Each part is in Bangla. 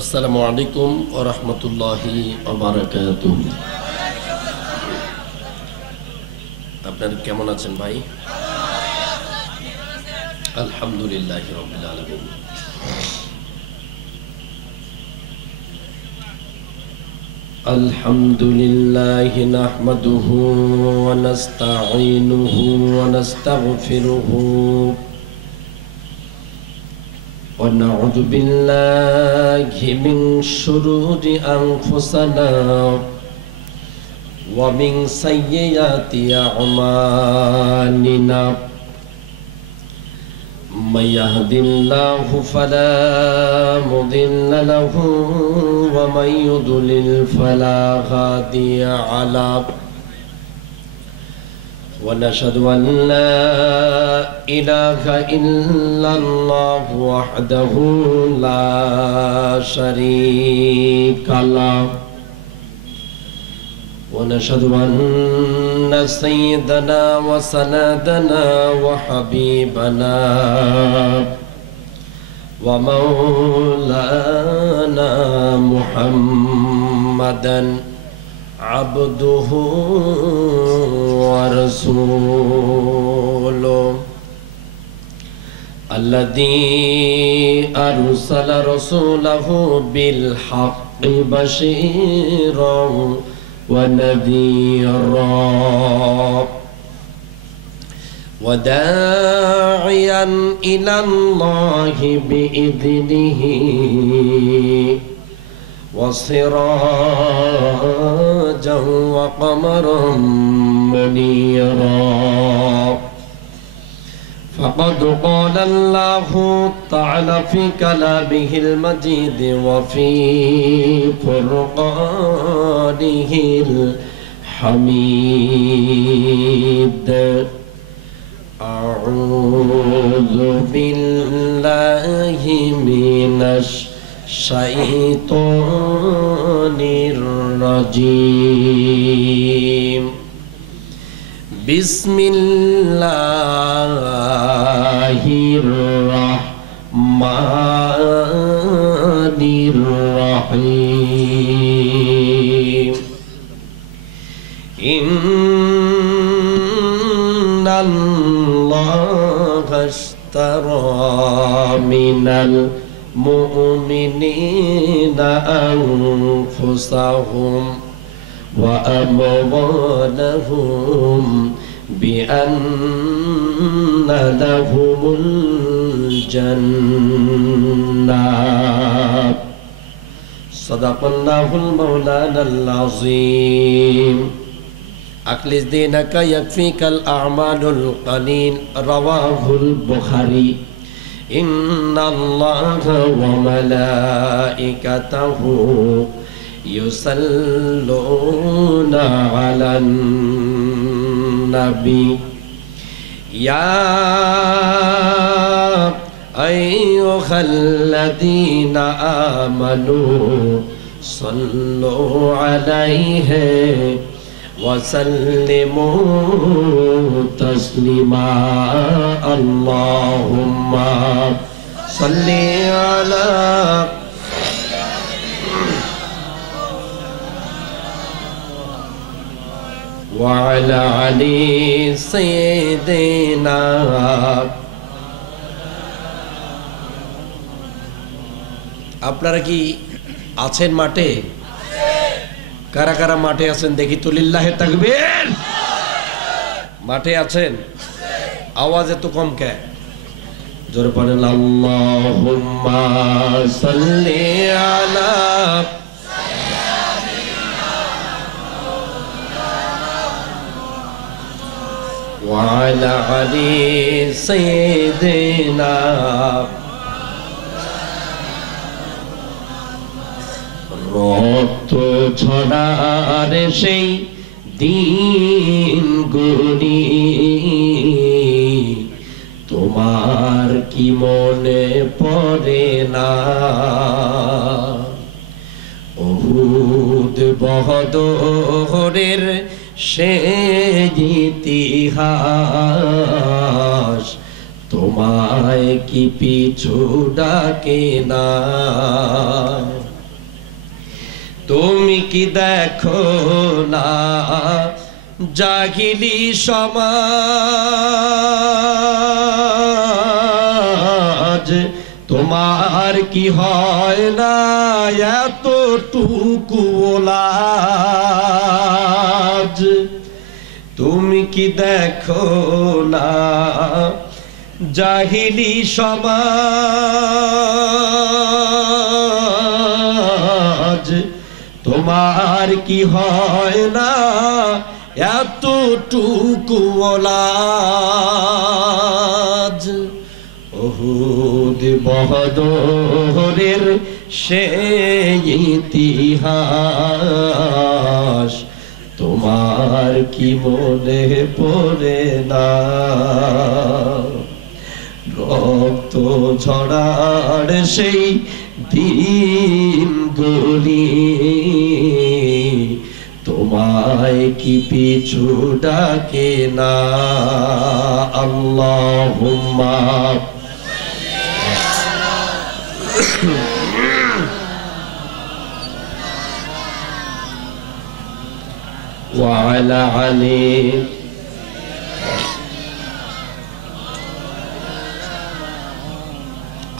আসসালামু আলাইকুম ওয়া রাহমাতুল্লাহি ওয়া বারাকাতুহু। আপনারা কেমন আছেন ভাই? আলহামদুলিল্লাহি রাব্বিল আলামিন। আলহামদুলিল্লাহি নাহমাদুহু ওয়া নাস্তাঈনুহু ওয়া নাস্তাগফিরুহু ونعوذ بالله من شرور أنفسنا ومن سيئات أعمالنا من يهد الله فلا مضل له ومن يضلل فلا هادي له ونشهد أن لا إله إلا الله وحده لا شريك له ونشهد أن سيدنا وسندنا وحبيبنا ومولانا محمدا عبده ورسوله الذي أرسل رسوله بالحق بشيرا ونذيرا وداعيا إلى الله بإذنه وسراجا وقمرا منيرا فقد قال الله تعالى في كلامه المجيد وفي فرقانه الحميد أعوذ بالله من الشيطان الرجيم بسم الله الرحمن الرحيم إن الله اشترى من المؤمنين أنفسهم وأموالهم بأن لهم الجنة صدق الله المولانا العظيم أخلص دينك يكفيك الأعمال القليل رواه البخاري إن الله وملائكته يصلون على النبي يا أيها الذين آمنوا صلوا عليه وسلموا تسليما اللهم صل على وعلى علي سيدنا আপনারা কি আছেন মাঠে? কারা কারা মাঠে আছেন দেখি তো, লিল্লাহে তাকবীর। মাঠে আছেন? আওয়াজ এত কম কে? জোরে পড়েন আল্লাহুম্মা সাল্লি আলা وعلى علي سيدنا রক্ত ছড়ার সেই দিন গুলি তোমার কি মনে পড়ে না? উহুদ বহদরের সে ইতিহাস তোমার তোমায় কি পিছু ডাকে না? তুমি কি দেখো না জাহিলি সমাজ? তোমার কি হয় না এতটুকু লাজ? তুমি কি দেখো না জাহিলি সমাজ? তোমার কি হয় না এতটুকু লাজ? উহুদ বদরের সেই ইতিহাস তোমার কি মনে পড়ে না? রক্ত ঝরার সেই দিনগুলি তোমায় কি পিছু ডাকে না? আল্লাহুম্মা ওয়া আলা আলি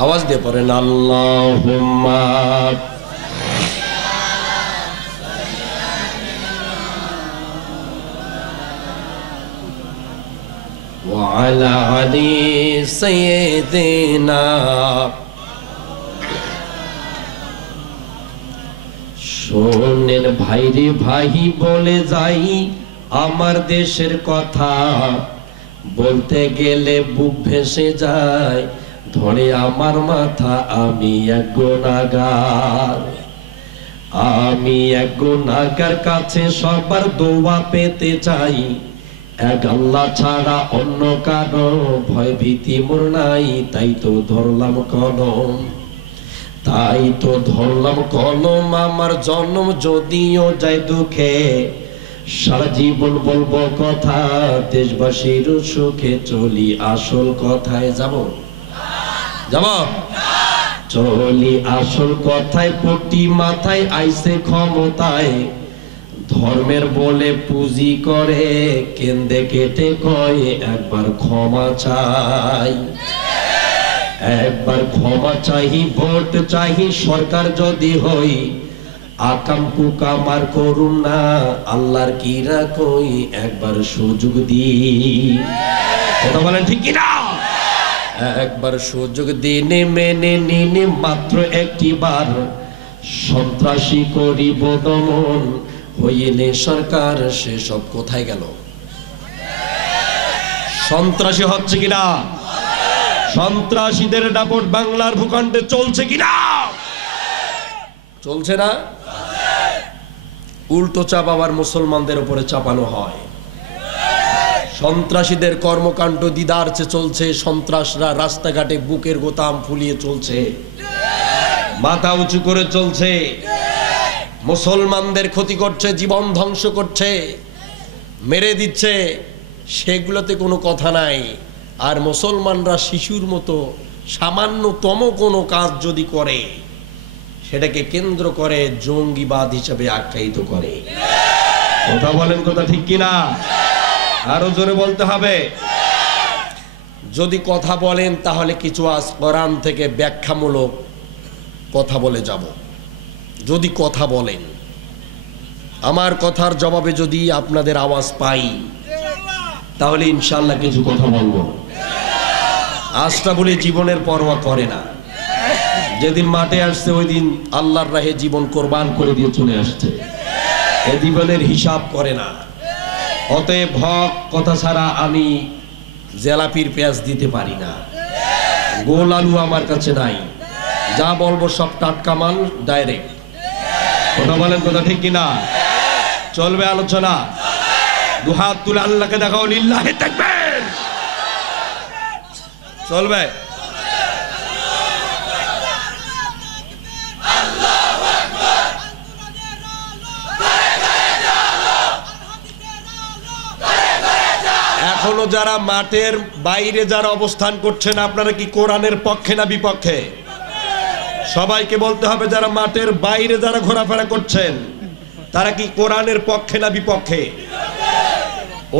আওয়াজ দিয়ে পড়েন আল্লাহুম্মা ওয়া আলা আলি সাইয়্যিদিনা। শোনেন ভাইরে ভাই বলে যাই আমার দেশের কথা, বলতে গেলে বুক ভেসে যায় ধরে আমার মাথা। আমি এক গুনাহগার, আমি এক গুনাহগার, কাছে সবার দোয়া পেতে চাই। এক আল্লাহ ছাড়া অন্য কারো ভয় ভীতি মোর নাই। তাই তো ধরলাম কলম, তাই তো ধরলাম কলম। আমার জন্ম যদিও যায় দুঃখে, সারা জীবন বলবো কথা দেশবাসীর সুখে। চলি আসল কথায় যাব, যাব চলি আসল কথায়। প্রতি মাথায় আইছে ক্ষমতায়, ধর্মের বলে পুঁজি করে কেন্দে কেটে কয় একবার ক্ষমা চাই। একবার ক্ষমা চাহি, ভোট চাহি, সরকার যদি হই। আকাম কুকাম আর করুন না, আল্লাহর কিরা কই একবার সুযোগ দি। কথা বলেন ঠিক কিনা? একবার সুযোগ দিনে মেনে নিনে মাত্র একটি বার। সন্ত্রাসী করিব দমন, হইলে সরকার সেসব কোথায় গেল? সন্ত্রাসী হচ্ছে কিনা? সন্ত্রাসীদের দাপট বাংলার ভূখণ্ডে চলছে কিনা? চলছে না? উল্টো চাপ আবার মুসলমানদের উপরে চাপানো হয়। সন্ত্রাসীদের কর্মকাণ্ড দিদারচে চলছে। সন্ত্রাসরা রাস্তাঘাটে বুকের গোতাম ফুলিয়ে চলছে, মাথা উঁচু করে চলছে, মুসলমানদের ক্ষতি করছে, জীবন ধ্বংস করছে, মেরে দিচ্ছে। সেগুলোতে কোনো কথা নাই। আর মুসলমানরা শিশুর মতো সামান্যতম কোনো কাজ যদি করে, সেটাকে কেন্দ্র করে জঙ্গিবাদ হিসেবে আখ্যায়িত করে। কথা বলেন, কথা ঠিক কিনা? আরো জোরে বলতে হবে। যদি কথা বলেন তাহলে কিছু আজ কোরআন থেকে ব্যাখ্যামূলক কথা বলে যাব। যদি কথা বলেন, আমার কথার জবাবে যদি আপনাদের আওয়াজ পাই, তাহলে ইনশাআল্লাহ কিছু কথা বলবো। আজটা বলে জীবনের পরোয়া করে না। যেদিন মাঠে আসছে ওই দিন আল্লাহর রাহে জীবন কোরবান করে দিয়ে চলে আসছে। এ জীবনের হিসাব করে না। অতএব হক কথা ছাড়া আমি জেলাপির পেঁয়াজ দিতে পারি না। গোল আলু আমার কাছে নাই। যা বলবো সব টাটকা মাল, ডাইরেক্ট। কথা বলেন, কথা ঠিক কিনা? চলবে আলোচনা? দুহাত তুলে আল্লাহকে দেখাও, লিল্লাহি তাকবীর। চলবে? এখনো যারা মাঠের বাইরে যারা অবস্থান করছেন আপনারা কি কোরআনের পক্ষে না বিপক্ষে? সবাইকে বলতে হবে, যারা মাঠের বাইরে যারা ঘোরাফেরা করছেন তারা কি কোরআনের পক্ষে না বিপক্ষে?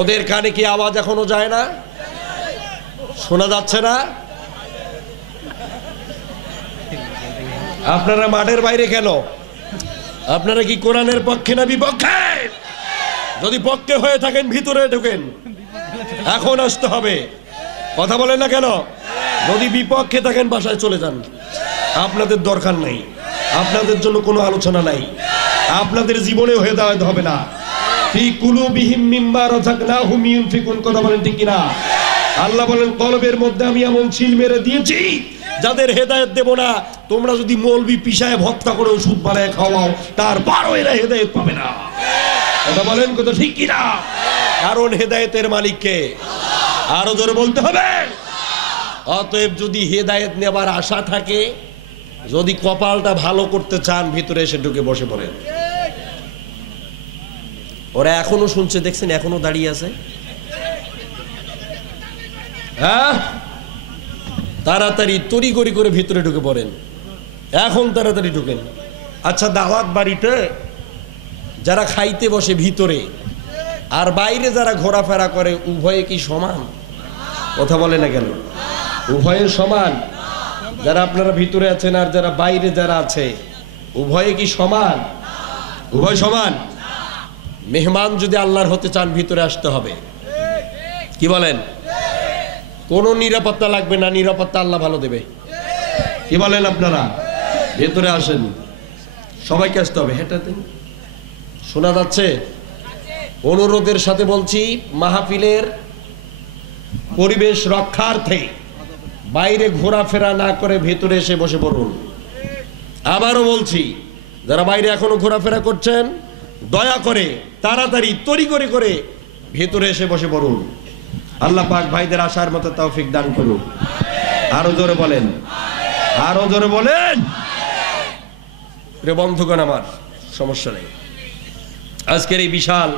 ওদের কানে কি আওয়াজ এখনো যায় না? শোনা যাচ্ছে না? আপনারা মাঠের বাইরে কেন? আপনারা কি কোরআনের পক্ষে না বিপক্ষে? যদি পক্ষে হয়ে থাকেন ভিতরে ঢোকেন, এখন আসতে হবে। কথা বলেন না কেন? যদি বিপক্ষে থাকেন বাসায় চলে যান, আপনাদের দরকার নাই, আপনাদের জন্য কোনো আলোচনা নাই, আপনাদের জীবনে হয়ে দাওয়াত হবে না। ফি কুলুবিহিম মিম্মা রাযাকনাহুম ইউনফিকুন, কথা বলেন ঠিক কিনা? আল্লাহ বলেন কলবের মধ্যে আমি এমন ছিল মেরে দিয়েছি যাদের হেদায়েত দেব না। তোমরা যদি মৌলবি পিষায় ভর্তা করে ওষুধ বানায় খাওয়াও, তারপরও এরা হেদায়েত পাবে না। কথা বলেন কথা ঠিক কিনা? কারণ হেদায়েতের মালিক কে? আরো জোরে বলতে হবে। অতএব যদি হেদায়েত নেবার আশা থাকে, যদি কপালটা ভালো করতে চান, ভিতরে এসে ঢুকে বসে পড়েন। ওরা এখনো শুনছে, দেখছেন এখনো দাঁড়িয়ে আছে। হ্যাঁ, তাড়াতাড়ি তড়িঘড়ি করে ভিতরে ঢুকে পড়েন, এখন তাড়াতাড়ি ঢুকেন। আচ্ছা, দাওয়াত বাড়িতে যারা খাইতে বসে ভিতরে আর বাইরে যারা ঘোরাফেরা করে, উভয়ে কি সমান? কথা বলে না কেন? উভয়ে সমান? যারা আপনারা ভিতরে আছেন আর যারা বাইরে যারা আছে, উভয়ে কি সমান? উভয় সমান। মেহমান যদি আল্লাহর হতে চান, ভিতরে আসতে হবে। কি বলেন? কোনো নিরাপত্তা লাগবে না, নিরাপত্তা আল্লাহ ভালো দেবে। কি বলেন আপনারা? ভেতরে আসেন, সবাইকে আসতে হবে। হেঁটে শোনা যাচ্ছে? অনুরোধের সাথে বলছি, মাহফিলের পরিবেশ রক্ষার্থে বাইরে ঘোরাফেরা না করে ভেতরে এসে বসে পড়ুন। আবারও বলছি, যারা বাইরে এখনো ঘোরাফেরা করছেন, দয়া করে তাড়াতাড়ি তড়িঘড়ি করে ভেতরে এসে বসে পড়ুন। আল্লাহ পাক ভাইদের আসার মতো তৌফিক দান করুন। আরো জোরে বলেন, আরো জোরে বলেন। প্রিয় বন্ধুগণ, আমার সমস্যা নেই। আজকের এই বিশাল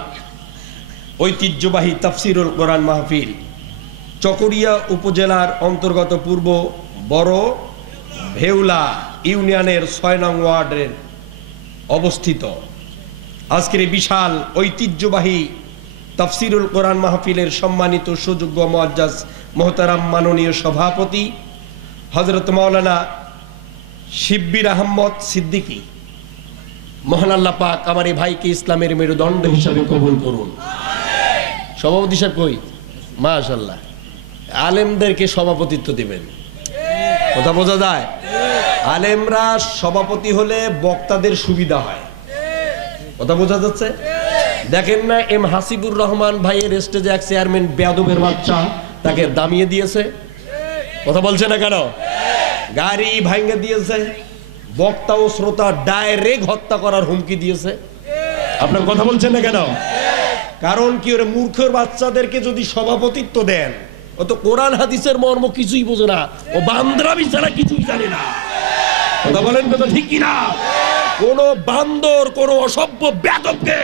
ঐতিহ্যবাহী তাফসিরুল কোরআন মাহফিল চকরিয়া উপজেলার অন্তর্গত পূর্ব বড় ভেউলা ইউনিয়নের ৬ নং ওয়ার্ডের অবস্থিত। আজকের এই বিশাল ঐতিহ্যবাহী তাফসিরুল কোরআন মাহফিলের সম্মানিত সুযোগ্য মুআজ্জাজ মোহতারাম মাননীয় সভাপতি হযরত মাওলানা শিব্বির আহমদ সিদ্দিকী, মহান আল্লাহ পাক আমার এই ভাইকে ইসলামের মেরুদণ্ড হিসাবে কবুল করুন। সভাপতি সাহেব কই? মাশাআল্লাহ, আলেমদেরকে সভাপতিত্ব দিবেন। কথা বোঝা যায়? আলেমরা সভাপতি হলে বক্তাদের সুবিধা হয়। কথা বোঝা যাচ্ছে? দেখেন না, এম হাসিবুর রহমান ভাইয়ের স্টেজে এক চেয়ারম্যান বেয়াদবের বাচ্চা তাকে দামিয়ে দিয়েছে। কথা বলছে না কেন? গাড়ি ভাঙে দিয়েছে, বক্তা ও শ্রোতা ডাইরেক্ট হত্যা করার হুমকি দিয়েছে। আপনার কথা বলছেন না কেন? কারণ কি, ওরে মূর্খের বাচ্চাদেরকে যদি সভাপতিত্ব দেন, ও তো কোরআন হাদিসের মর্ম কিছুই বোঝে না, ও বান্দরামি ছাড়া কিছুই জানে না। কথা বলেন কথা ঠিক কিনা? কোন বান্দর, কোন অসভ্য বেয়াদবকে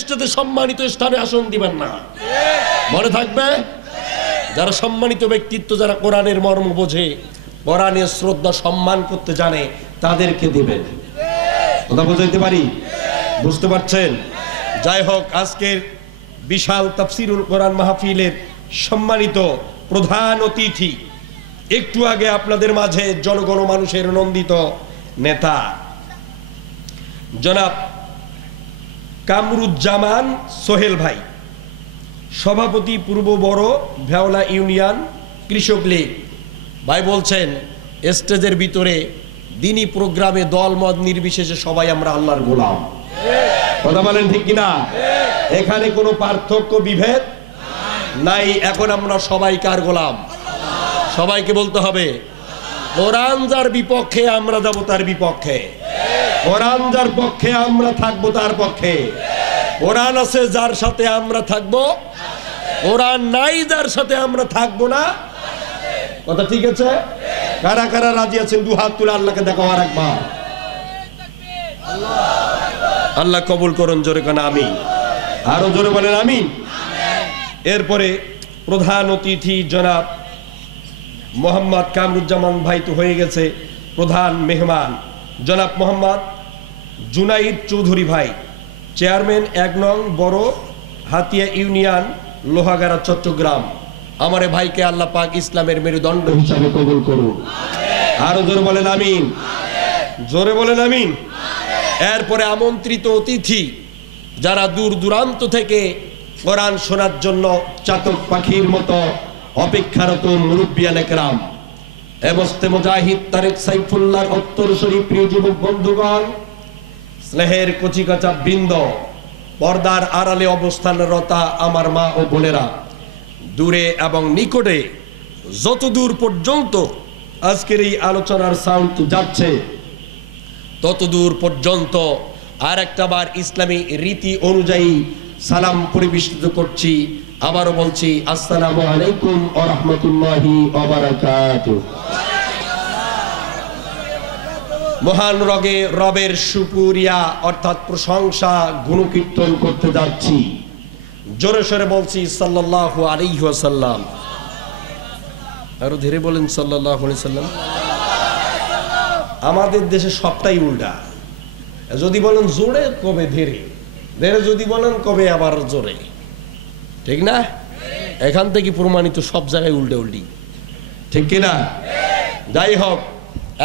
স্টেজে সম্মানিত স্থানে আসন দিবেন না। মনে থাকবে, যারা সম্মানিত ব্যক্তিত্ব, যারা কোরআনের মর্ম বোঝে, কোরআনের শ্রদ্ধা সম্মান করতে জানে, তাদেরকে দিবেন। কথা বুঝাইতে পারি? বুঝতে পারছেন? যাই হোক, আজকের বিশাল তাফসিরুল কোরআন মাহফিলের সম্মানিত প্রধান অতিথি, একটু আগে আপনাদের মাঝে জনগণ মানুষের নন্দিত নেতা জনাব কামরুজ্জামান সোহেল ভাই, সভাপতি পূর্ব বড় ভেওলা ইউনিয়ন কৃষক লীগ ভাই, বলছেন স্টেজের ভিতরে দিনী প্রোগ্রামে দল মত নির্বিশেষে সবাই আমরা আল্লাহর গোলাম। কথা বলেন ঠিক কিনা? এখানে কোনো পার্থক্য বিভেদ নাই। এখন আমরা সবাই কার গোলাম? সবাইকে বলতে হবে, কোরআন যার বিপক্ষে আমরা যাব তার বিপক্ষে, কোরআন যার পক্ষে আমরা থাকবো তার পক্ষে, কোরআন আছে যার সাথে আমরা থাকবো, কোরআন নাই যার সাথে আমরা থাকবো না। কথা ঠিক আছে? কারা কারা রাজি আছেন দু হাত তুলে আল্লাহকে দেখাও আর একবার। আল্লাহ কবুল করুন। জোরে কানা আমিন। আরো জোরে বলেন আমিন। এরপরে প্রধান অতিথি জনাব মোহাম্মদ কামরুজ্জামান ভাই তো হয়ে গেছে, প্রধান মেহমান জনাব মোহাম্মদ জুনাইদ চৌধুরী ভাই, চেয়ারম্যান 1 নং বড় হাতিয়া ইউনিয়ন, লোহাগাড়া, চট্টগ্রাম। আমার ভাইকে আল্লাহ পাক ইসলামের মেরুদণ্ড হিসাবে কবুল করুন। আরো জোরে বলেন আমিন, জোরে বলেন আমিন। এরপরে আমন্ত্রিত অতিথি যারা দূর দূরান্ত থেকে কোরআন শোনার জন্য চাতক পাখির মতো অপেক্ষারত মুরব্বিয়ানে কেরাম, এবস্তে মুজাহিদ তারেক সাইফুল্লাহর উত্তরসূরি প্রিয় যুবক বন্ধুগণ, স্নেহের কচিকাঁচা বৃন্দ, পর্দার আড়ালে অবস্থানরতা আমার মা ও বোনেরা, দূরে এবং নিকটে যত দূর পর্যন্ত আজকের এই আলোচনার সাউন্ড যাচ্ছে তত দূর পর্যন্ত আর একটা বার ইসলামী রীতি অনুযায়ী সালাম পরিবেশিত করছি। আবারও বলছি, আসসালামু আলাইকুম ওয়া রাহমাতুল্লাহি ওয়া বারাকাতুহু। মহান রবের শুকরিয়া অর্থাৎ প্রশংসা গুণকীর্তন করতে যাচ্ছি। জোরে সোরে বলছি সাল্লাল্লাহু আলাইহি ওয়াসাল্লাম। আরো ধীরে বলেন সাল্লাল্লাহু আলাইহি ওয়াসাল্লাম। আমাদের দেশে সবটাই উল্টা, যদি বলেন জোরে কবে ধীরে, ধীরে যদি বলেন কবে আবার জোরে, ঠিক না? এখান থেকে প্রমাণিত সব জায়গায় উল্টে উল্টি, ঠিক কিনা? যাই হোক,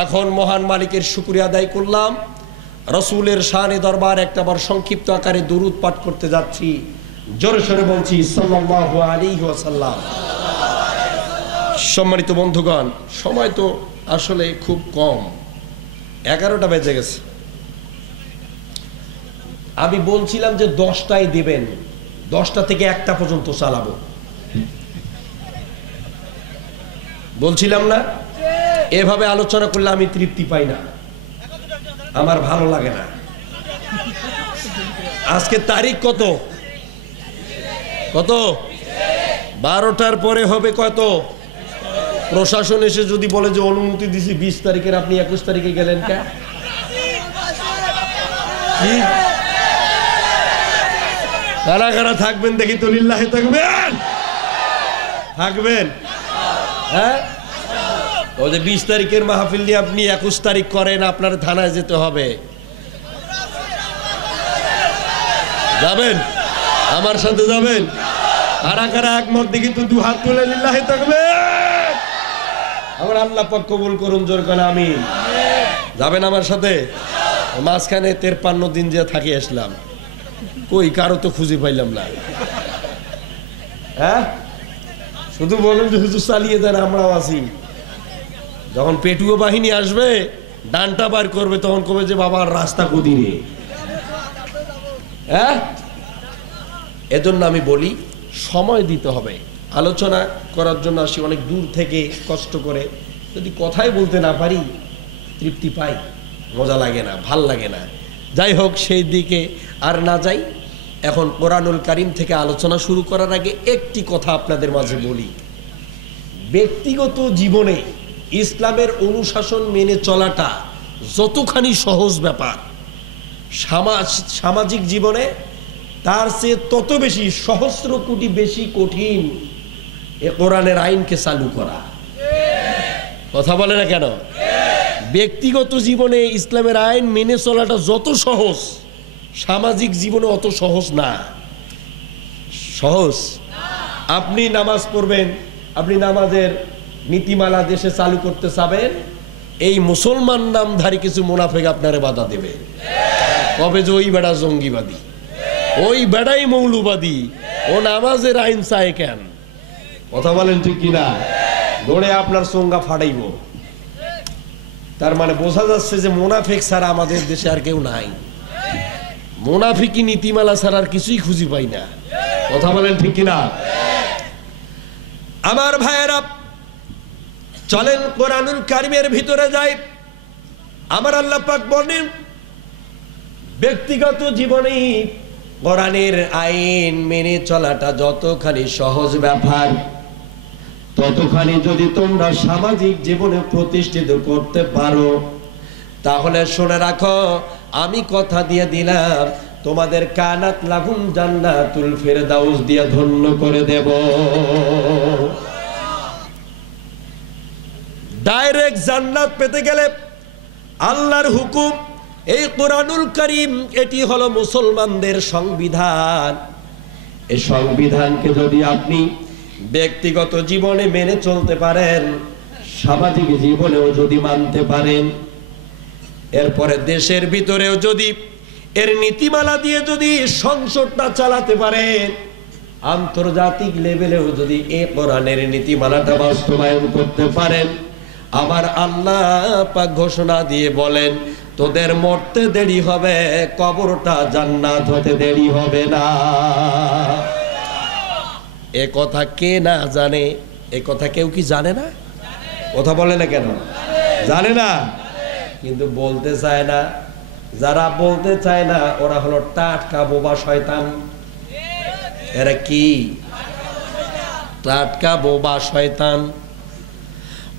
এখন মহান মালিকের শুকরিয়া আদায় করলাম, রসুলের শানে দরবার একটাবার সংক্ষিপ্ত আকারে দরুদ পাঠ করতে যাচ্ছি। জোরে সোরে বলছি সাল্লাল্লাহু আলাইহি ওয়াসাল্লাম। সম্মানিত বন্ধুগণ, সময় তো আসলে খুব কম, 11টা বেজে গেছে। আমি বলছিলাম যে 10টায় দিবেন, 10টা থেকে 1টা পর্যন্ত চালাবো, বলছিলাম না? এভাবে আলোচনা করলে আমি তৃপ্তি পাই না, আমার ভালো লাগে না। আজকে তারিখ কত? কত? 12টার পরে হবে কত? প্রশাসন এসে যদি বলে যে অনুমতি দিছি 20 তারিখের, আপনি 21 তারিখে গেলেন কে? কারা কারা থাকবেন দেখি তো, লিল্লাহি থাকবেন? থাকবেন? হ্যাঁ, ও যে 20 তারিখের মাহফিল নিয়ে আপনি 21 তারিখ করেন, আপনার থানায় যেতে হবে। যাবেন? আমার সাথে যাবেন? কারা কারা একমত দেখি তো, 2 হাত তুলে লিল্লাহি থাকবেন। আমার আল্লাহ পাক কবুল করুন, জোর করে আমিন। যাবেন আমার সাথে? মাঝখানে 53 দিন যে থাকি আসলাম, কই কারো তো খুঁজে পাইলাম না। হ্যাঁ, শুধু বলেন যে হুজুর চালিয়ে দেন, আমরাও আছি। যখন পেটুয়া বাহিনী আসবে, ডানটা বার করবে, তখন কবে যে বাবার রাস্তা কুদিরে। হ্যাঁ, এজন্য আমি বলি সময় দিতে হবে। আলোচনা করার জন্য আসি অনেক দূর থেকে কষ্ট করে, যদি কথাই বলতে না পারি তৃপ্তি পাই, মজা লাগে না, ভাল লাগে না। যাই হোক, সেই দিকে আর না যাই। এখন কোরআনুল কারীম থেকে আলোচনা শুরু করার আগে একটি কথা আপনাদের মাঝে বলি। ব্যক্তিগত জীবনে ইসলামের অনুশাসন মেনে চলাটা যতখানি সহজ ব্যাপার, সামাজিক জীবনে তার চেয়ে তত বেশি, সহস্র কোটি বেশি কঠিন এ কোরআনের আইনকে চালু করা। কথা বলে না কেন? ব্যক্তিগত জীবনে ইসলামের আইন মেনে চলাটা যত সহজ, সামাজিক জীবনে অত সহজ না। সহজ? আপনি নামাজ পড়বেন, আপনি নামাজের নীতিমালা দেশে চালু করতে চাবেন, এই মুসলমান নামধারী কিছু মুনাফিক আপনারে বাধা দেবে, কবে যে ওই বেড়া জঙ্গিবাদী, ওই বেড়াই মৌলবাদী, ও নামাজের আইন চায় কেন? কথা বলেন ঠিক কিনা? দৌড়ে আপনার চোঙ্গা ফাটাইব। তার মানে বোঝা যাচ্ছে যে মুনাফিক ছাড়া আমাদের দেশে আর কেউ নাই। মুনাফিকি নীতিমালা ছাড়া আর কিছুই খুঁজে পাই না। কথা বলেন ঠিক কিনা? আমার ভাইয়েরা, চলেন কোরআনুল কারীমের ভিতরে যাই। আমার আল্লাহ পাক বলেন, ব্যক্তিগত জীবনে কোরআনের আইন মেনে চলাটা যতখানি সহজ ব্যাপার, ততখানি যদি তোমরা সামাজিক জীবনে প্রতিষ্ঠিত করতে পারো, তাহলে শুনে রাখো, আমি কথা দিয়ে দিলাম, তোমাদের কানাত লাহুম জান্নাতুল ফিরদাউস দিয়ে ধন্য করে দেব। ডাইরেক্ট জান্নাত পেতে গেলে আল্লাহর হুকুম, এই কোরআনুল কারীম, এটি হলো মুসলমানদের সংবিধান। এই সংবিধানকে যদি আপনি ব্যক্তিগত জীবনে মেনে চলতে পারেন, সামাজিক জীবনেও যদি মানতে পারেন, এরপরে দেশের ভিতরেও যদি এর নীতিমালা দিয়ে যদি সংসদটা চালাতে পারেন, আন্তর্জাতিক লেভেলেও যদি এই কোরআনের নীতিমালাটা বাস্তবায়ন করতে পারেন, আমার আল্লাহ পাক ঘোষণা দিয়ে বলেন, তোদের মরতে দেরি হবে, কবরটা জান্নাত হতে দেরি হবে না। এ কথা কে না জানে? এ কথা কেউ কি জানে না? কথা বলে না কেন? জানে না, কিন্তু বলতে চায় না। যারা বলতে চায় না ওরা হলো টাটকা বোবা শয়তান। এরা কি? টাটকা বোবা শয়তান।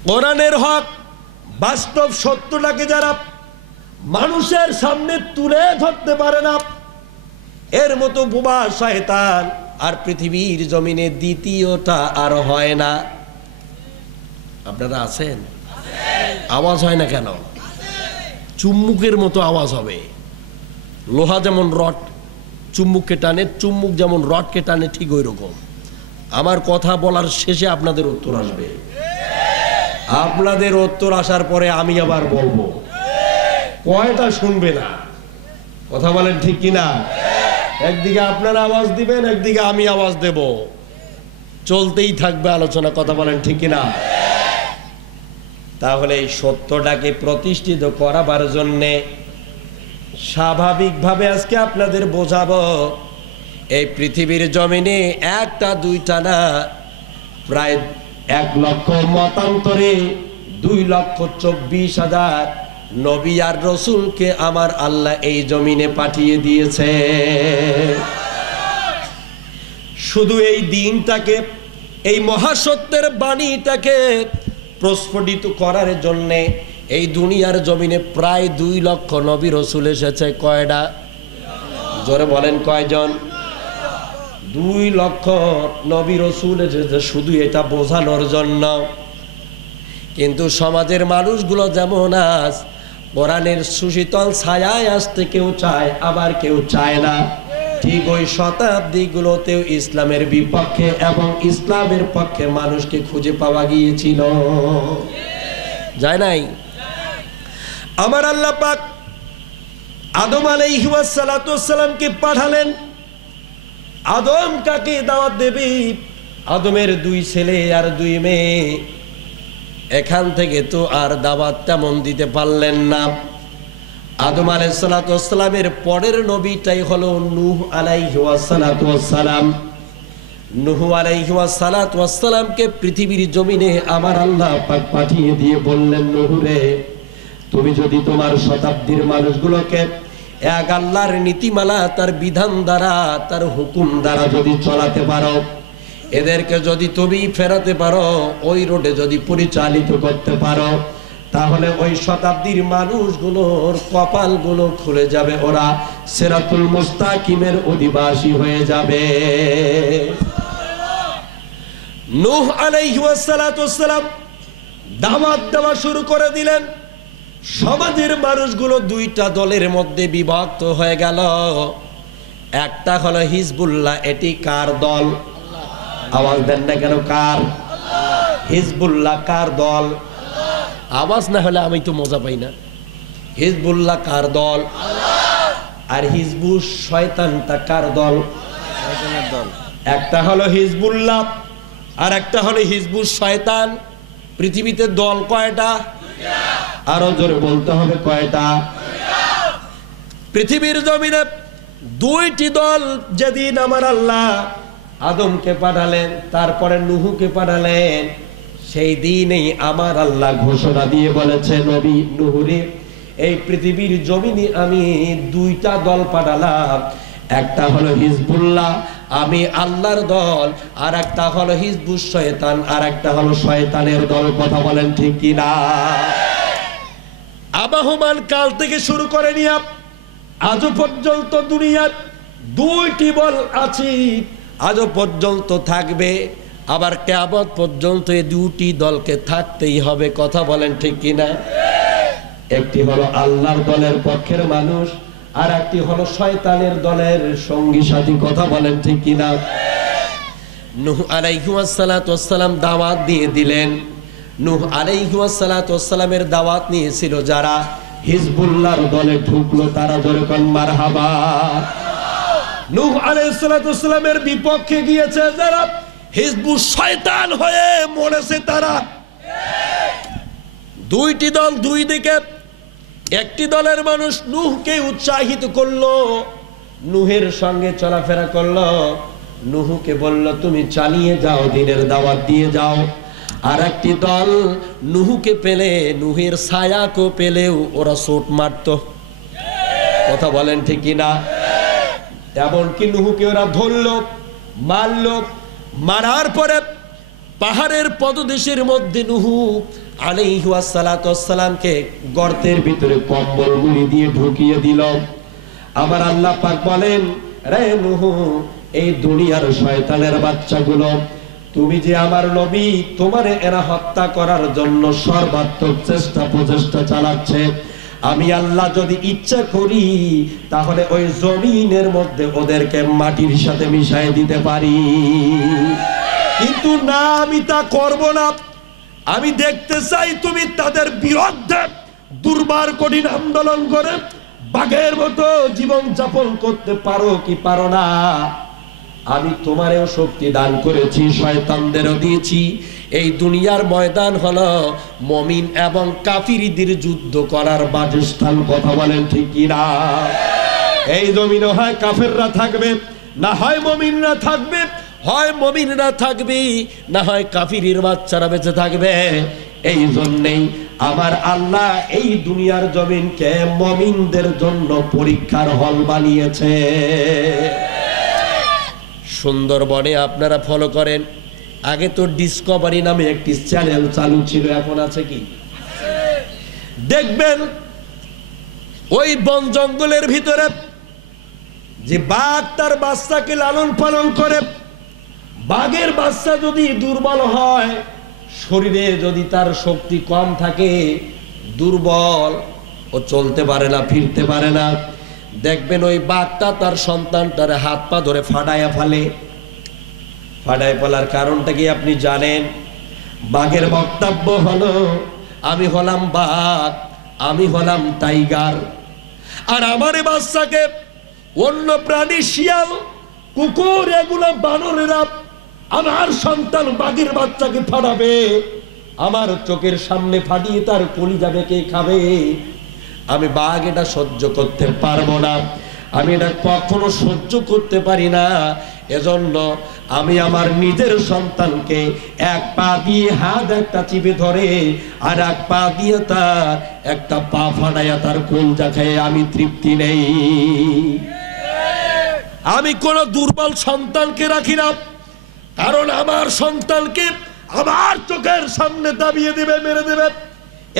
কোরআনের হক, বাস্তব সত্যটাকে যারা মানুষের সামনে তুলে ধরতে পারে না, এর মতো বোবা শয়তান আর পৃথিবীর জমিনে দ্বিতীয়টা আর হয় না। আপনারা আছেন? আওয়াজ হয় না কেন? চুম্বুকের মতো আওয়াজ হবে। লোহা যেমন রড চুম্বুককে টানে, চুম্বুক যেমন রডকে টানে, ঠিক ওই রকম। আমার কথা বলার শেষে আপনাদের উত্তর আসবে। আপনাদের উত্তর আসার পরে আমি আবার বলবো, কয়টা শুনবে না? কথা বলেন ঠিক কিনা? একদিকে আপনারা আওয়াজ দিবেন, একদিকে আমি আওয়াজ দেব, চলতেই থাকবে আলোচনা। কথা বলেন ঠিক কিনা? তাহলে এই সত্যটাকে প্রতিষ্ঠিত করাবার জন্যে স্বাভাবিকভাবে আজকে আপনাদের বোঝাবো, এই পৃথিবীর জমিনে একটা দুইটা না, প্রায় 1 লক্ষ মতান্তরে 2,24,000 নবী আর রসুলকে আমার আল্লাহ এই জমিনে পাঠিয়ে দিয়েছে। শুধু এই দিনটাকে, এই মহাসত্যের বাণীটাকে প্রস্ফুটিত করার জন্যে এই দুনিয়ার জমিনে প্রায় 2 লক্ষ নবী রসুল এসেছে। কয়টা? জোরে বলেন, কয়জন? 2 লক্ষ নবী রসুল এসেছে শুধু এটা বোঝানোর জন্য। কিন্তু সমাজের মানুষগুলো যেমন আজ কোরআনের সুশীতল ছায়ায় আসতে কেউ চায়, আবার কেউ চায় না। ঠিক ওই শতাব্দীগুলোতেও ইসলামের বিপক্ষে এবং ইসলামের পক্ষে মানুষকে খুঁজে পাওয়া গিয়েছিল, যায় নাই? আমার আল্লাহ পাক আদম আলাইহিস সালাতু ওয়াস সালামকে পাঠালেন। আদম কাকে দাওয়াত দেবে? আদমের 2 ছেলে আর 2 মেয়ে। এখান থেকে তো আর দাওয়াত তেমন দিতে পারলেন না। আদম আলাইহিস সালাতু ওয়াস সালামের পরের নবীটাই হলো নূহ আলাইহিস সালাতু ওয়াস সালাম। নূহ আলাইহিস সালাতু ওয়াস সালামকে পৃথিবীর জমিনে আমার আল্লাহ পাক পাঠিয়ে দিয়ে বললেন, নূহ রে, তুমি যদি তোমার শতাব্দীর মানুষগুলোকে এক আল্লাহর নীতিমালা, তার বিধান দ্বারা, তার হুকুম দ্বারা যদি চলাতে পারো, এদেরকে যদি তুমি ফেরাতে পারো, ওই রোডে যদি পরিচালিত করতে পারো, তাহলে ওই শতাব্দীর মানুষগুলোর কপালগুলো খুলে যাবে, ওরা সিরাতুল মুস্তাকিমের অধিবাসী হয়ে যাবে। নূহ আলাইহিস সালাতু ওয়াস সালাম দাওয়াত দেওয়া শুরু করে দিলেন। সমাজের মানুষগুলো 2টা দলের মধ্যে বিভক্ত হয়ে গেল। একটা হলো হিজবুল্লাহ। এটি কার দল? আওয়াজ দেন না কেন? কার? হিজবুল্লাহ কার দল? আওয়াজ না হলে আমি তো মজা পাই না। হিজবুল্লাহ কার দল? আর হিজবুল শয়তানটা কার দল? শয়তানের দল। একটা হলো হিজবুল্লাহ আর একটা হলো হিজবুল শয়তান। পৃথিবীতে দল কয়টা? আরো জোরে বলতে হবে, কয়টা? পৃথিবীর জমিনে 2টি দল। যেদিন আমার আল্লাহ আদমকে পাঠালেন, তারপরে নূহকে পাঠালেন, সেই দিনেই আমার আল্লাহ ঘোষণা দিয়ে বলেছে, নবী নূহ রে, এই পৃথিবীর জমিনে আমি 2টা দল পাঠালাম। একটা হলো হিজবুল্লাহ, আমি আল্লাহর দল, আর একটা হলো হিজবুল শয়তান, আর একটা হলো শয়তানের দল। কথা বলেন ঠিক কিনা? আবহমান কাল থেকে শুরু করে নিয়ে আজও পর্যন্ত দুনিয়ার দুইটি বল আছে, আজও পর্যন্ত থাকবে, আবার কিয়ামত পর্যন্ত এই দুটি দলকে থাকতেই হবে। কথা বলেন ঠিক কিনা? একটি হলো আল্লাহর দলের পক্ষের মানুষ, আর একটি হলো শয়তানের দলের সঙ্গী সাথী। কথা বলেন ঠিক কিনা? নূহ আলাইহিস সালাতু ওয়াস সালাম দাওয়াত দিয়ে দিলেন। নূহ আলাইহিস সালাতু ওয়াস সালামের দাওয়াত নিয়েছিল যারা হিজবুল্লাহর দলে ঢুকলো, তারা জোরে কোন মারহাবা। নূহ আলাইহিস সালাতু ওয়াস সালামের বিপক্ষে গিয়েছে যারা, হিজবুল শয়তান হয়ে মরেছে তারা। দুইটি দল, দুই দিকে। একটি দলের মানুষ নূহকে উৎসাহিত করলো, নূহের সঙ্গে চলাফেরা করলো, নূহকে বলল তুমি চালিয়ে যাও, দিনের দাওয়াত দিয়ে যাও। আর একটি দল নূহকে পেলে, নূহের ছায়াকে পেলেও ওরা চোট মারত। কথা বলেন ঠিক কিনা? এমনকি নূহকে ওরা ধরলো, মারলো। মারার পরে পাহাড়ের পদদেশের মধ্যে নূহ আলাইহিস সালাতু ওয়াস সালামকে গর্তের ভিতরে কম্বল মুড়ি দিয়ে ঢুকিয়ে দিল। আবার আল্লাহ পাক বলেন, রে নূহ, এই দুনিয়ার শয়তানের বাচ্চাগুলো, তুমি যে আমার নবী, তোমারে এরা হত্যা করার জন্য সর্বাত্মক প্রচেষ্টা চালাচ্ছে। আমি আল্লাহ যদি ইচ্ছা করি তাহলে ওই জমিনের মধ্যে ওদেরকে মাটির সাথে মিশিয়ে দিতে পারি, কিন্তু না, আমি তা করব না। আমি দেখতে চাই তুমি তাদের বিরুদ্ধে দুর্বার কঠিন আন্দোলন করে বাঘের মতো জীবন যাপন করতে পারো কি পারো না। আমি তোমারেও শক্তি দান করেছি, শয়তানদেরও দিয়েছি। এই দুনিয়ার ময়দান হলো মুমিন এবং কাফিরদের যুদ্ধ করার বাসস্থান। কথা বলেন ঠিক কিনা? এই জমিনে হয় কাফেররা থাকবে, না হয় মুমিনরা থাকবে। হয় মুমিনরা থাকবে, না হয় কাফিরের বাচ্চারা বেঁচে থাকবে। এই জন্যেই আমার আল্লাহ এই দুনিয়ার জমিনকে মুমিনদের জন্য পরীক্ষার হল বানিয়েছে। সুন্দরবনে আপনারা ফলো করেন, আগে তো ডিসকভারি নামে একটি চ্যানেল চালু ছিল, এখন আছে কি? দেখবেন ওই বন জঙ্গলের ভিতরে যে বাঘ তার বাচ্চাকে লালন পালন করে, বাঘের বাচ্চা যদি দুর্বল হয়, শরীরে যদি তার শক্তি কম থাকে, দুর্বল, ও চলতে পারে না, ফিরতে পারে না, দেখবেন ওই বাঘটা তার সন্তানটার হাত পা ধরে ফাটাইয়া ফেলে। ফাটাই ফেলার কারণটা কি আপনি জানেন? বাঘের বক্তব্য হলো, আমি হলাম বাঘ, আমি হলাম টাইগার, আর আমার বাচ্চাকে অন্য প্রাণী, শিয়াল, কুকুর, এগুলো বানরেরা আমার সন্তান বাঘের বাচ্চাকে ফাটাবে, আমার চোখের সামনে ফাটিয়ে তার কলিজা বেঁকে খাবে। আমি বাঘ এটা সহ্য করতে পারবো না, আমি এটা কখনো সহ্য করতে পারি না। এজন্য আমি আমার নিজের সন্তানকে এক পা দিয়ে হাত একটা চিপে ধরে আর এক পা দিয়ে তার একটা পা ফাটাইয়া তার কলিজা খেয়ে আমি তৃপ্তি নেই। আমি কোন দুর্বল সন্তানকে রাখি না, কারণ আমার সন্তানকে আমার চোখের সামনে দাবিয়ে দেবে, মেরে দেবে।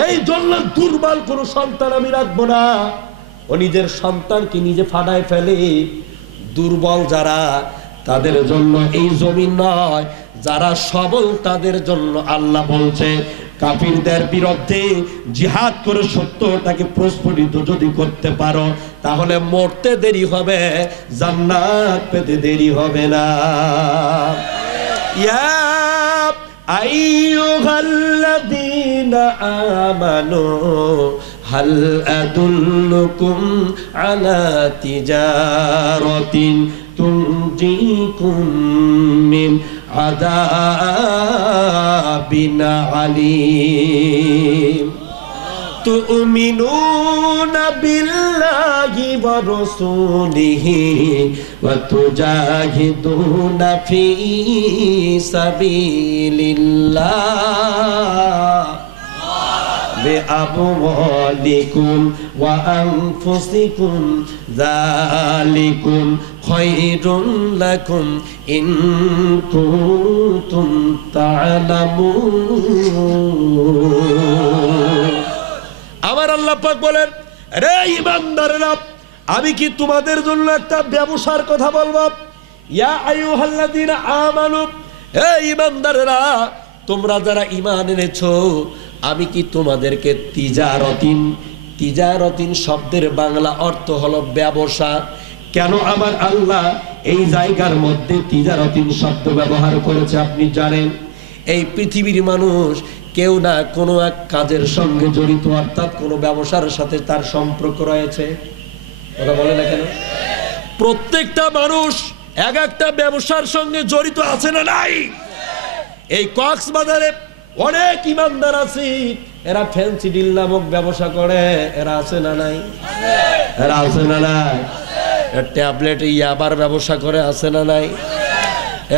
এই জন্য দুর্বল কোন সন্তান আমি রাখবো না। ও নিজের সন্তানকে নিজে ফাটায় ফেলে। দুর্বল যারা, তাদের জন্য এই জমিন নয়, যারা সবল তাদের জন্য আল্লাহ বলছে কাফিরদের বিরুদ্ধে জিহাদ করে সত্যটাকে প্রস্ফুটিত যদি করতে পারো, তাহলে মরতে দেরি হবে, জান্নাত পেতে দেরি হবে না। ইয়া আইয়ুহাল্লাযীনা আমানু হাল আদুল্লুকুম আলা তিজারাতিন তুনজিকুম মিন আযাবিন আলীম তুমিনুনা বিল্লাহি ওয়া রাসূলিহি ওয়া তুজাহিদুনা ফি সাবিলিল্লাহ বিআমওয়ালিকুম ওয়া আনফুসিকুম যালিকুম খায়রুন লাকুম ইন কুনতুম তা'লামুন। আমার আল্লাহ পাক বলেন, রে ঈমানদারেরা, আমি কি তোমাদের জন্য একটা ব্যবসার কথা বলবো? ইয়া আইয়ুহাল্লাযীনা আমানু, হে ঈমানদাররা, তোমরা যারা ঈমান এনেছো, আমি কি তোমাদেরকে তিজারতিন শব্দের বাংলা অর্থ হলো ব্যবসা। কেন আমার আল্লাহ এই জায়গার মধ্যে তিজারতিন শব্দ ব্যবহার করেছে আপনি জানেন? এই পৃথিবীর মানুষ কেউ না কোনো এক কাজের সঙ্গে জড়িত, অর্থাৎ কোনো ব্যবসার সাথে তার সম্পর্ক রয়েছে। কথা বলে না কেন? প্রত্যেকটা মানুষ এক একটা ব্যবসার সঙ্গে জড়িত আছে না নাই? এই কক্সবাজারে অনেক ইমানদার আছে, এরা ফ্যান্সি ডিল নামক ব্যবসা করে, এরা আছে না নাই? এরা আছে না নাই? ট্যাবলেট ইয়াবার ব্যবসা করে, আছে না নাই?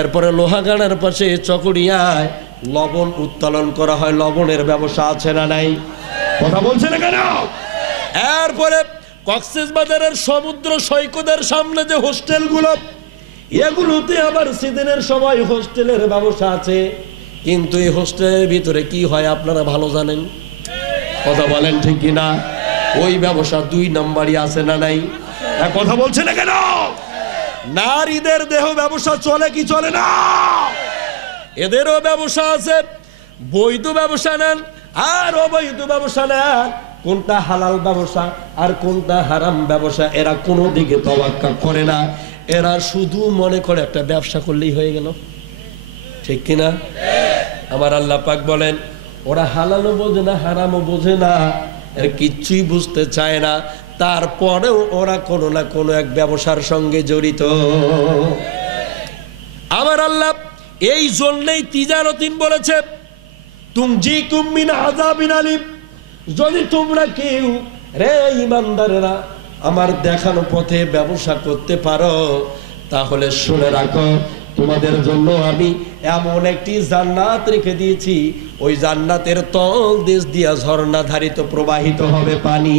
এরপরে লোহাগাড়ার পাশে চকরিয়ায় লবণ উত্তোলন করা হয়, লবণের ব্যবসা আছে না নাই? কথা বলছে না কেন? এরপরে কক্সবাজারের সমুদ্র সৈকতের সামনে যে হোস্টেলগুলো, এগুলোতে আবার সিজনের সময় হোস্টেলের ব্যবসা আছে। কিন্তু এই হোস্টেলের ভিতরে কি হয় আপনারা ভালো জানেন। কথা বলেন ঠিক কিনা? ওই ব্যবসা 2 নম্বরই আছে না নাই? কথা বলছে না কেন? নারীদের দেহ ব্যবসা চলে কি চলে না? এদেরও ব্যবসা আছে। বৈধ ব্যবসা নেন আর অবৈধ ব্যবসা নেন, কোনটা হালাল ব্যবসা আর কোনটা হারাম ব্যবসা এরা কোনো দিকে তোয়াক্কা করে না। এরা শুধু মনে করে একটা ব্যবসা করলেই হয়ে গেল, ঠিক কিনা? আমার আল্লাহ পাক বলেন, ওরা হালালও বোঝে না, হারামও বোঝে না, এর কিচ্ছুই বুঝতে চায় না, তারপরেও ওরা কোনো না কোনো এক ব্যবসার সঙ্গে জড়িত। আমার আল্লাহ এই জন্যই তিজারতিন বলেছে, তুনজিকুম মিন আযাবিন আলিম। যদি তোমরা কেউ রে ঈমানদারেরা আমার দেখানো পথে ব্যবসা করতে পারো, তাহলে শুনে রাখো, তোমাদের জন্য আমি এমন একটি জান্নাত রেখে দিয়েছি, ওই জান্নাতের তল দেশ দিয়া ঝর্ণা ধারিত প্রবাহিত হবে পানি।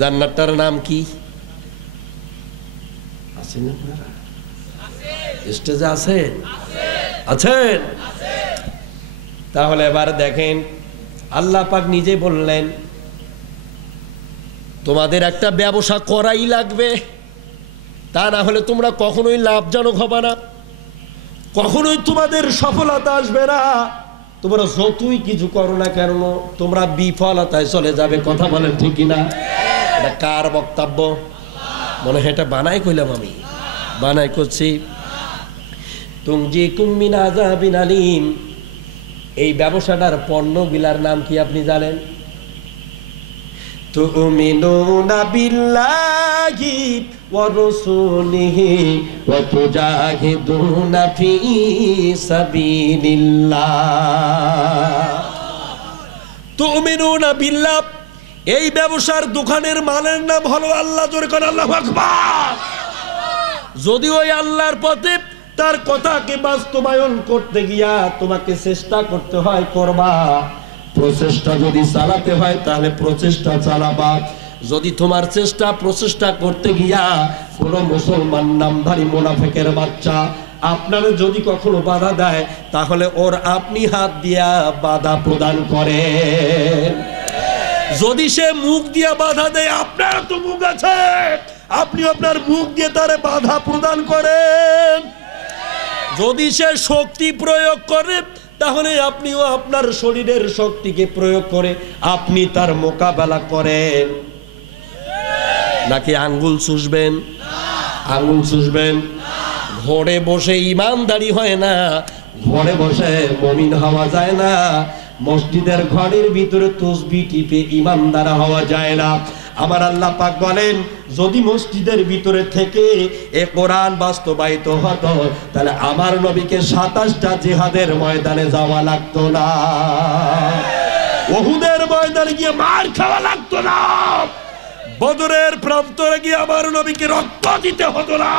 জান্নাতটার নাম কি? আছেন আপনারা? স্টেজে আছেন? আছেন? তাহলে এবার দেখেন, আল্লাহ পাক নিজে বললেন তোমাদের একটা ব্যবসা করাই লাগবে, তা না হলে তোমরা কখনোই লাভজনক হবে না, কখনোই তোমাদের সফলতা আসবে না। তোমরা যতই কিছু করো না কেন, তোমরা বিফলতায় চলে যাবে। কথা বলেন ঠিক কিনা? এটা কার বক্তব্য? মনে হয় এটা বানাই কইলাম, আমি বানাই করছি। তুনজিকুম মিন আযাবিন আলিম, এই ব্যবসাটার পণ্য বিলার নাম কি আপনি জানেন? তুমিনুনা বিল্লাহি ওয়া রাসূলিহি ওয়া তুজাহিদুনা ফি সাবিলিল্লাহ। তুমিনুনা বিল্লাহ, এই ব্যবসার দোকানের মালের নাম হলো আল্লাহ। জোরে করে আল্লাহু আকবার। যদি ওই আল্লাহর পথে তার কথাকে বাস্তবায়ন করতে গিয়া তোমাকে চেষ্টা করতে হয়, করবা। প্রচেষ্টা যদি চালাতে হয় তাহলে প্রচেষ্টা চালাবা। যদি তোমার প্রচেষ্টা করতে গিয়া কোন মুসলমান নামধারী মুনাফিকের বাচ্চা আপনার যদি কখনো বাধা দেয়, তাহলে ওর আপনি হাত দিয়া বাধা প্রদান করেন। যদি সে মুখ দিয়া বাধা দেয়, আপনার তো মুখ আছে, আপনি আপনার মুখ দিয়ে তারে বাধা প্রদান করেন। যদি সে শক্তি প্রয়োগ করে, তাহলে আপনিও আপনার শরীরের শক্তিকে প্রয়োগ করে আপনি তার মোকাবেলা করেন। নাকি আঙ্গুল চুষবেন? আঙ্গুল চুষবেন? ঘরে বসে ইমানদারি হয় না, ঘরে বসে মুমিন হওয়া যায় না, মসজিদের ঘরের ভিতরে তাসবিহ টিপে ইমানদার হওয়া যায় না। আমার আল্লাহ পাক বলেন, যদি মসজিদের ভিতরে থেকে এ কোরআন বাস্তবায়িত হতো, তাহলে আমার নবীকে 27টা জিহাদের ময়দানে যাওয়া লাগতো না, উহুদের ময়দানে গিয়ে মার খাওয়া লাগতো না, বদরের প্রান্তরে গিয়ে আমার নবীকে রক্ত দিতে হতো না,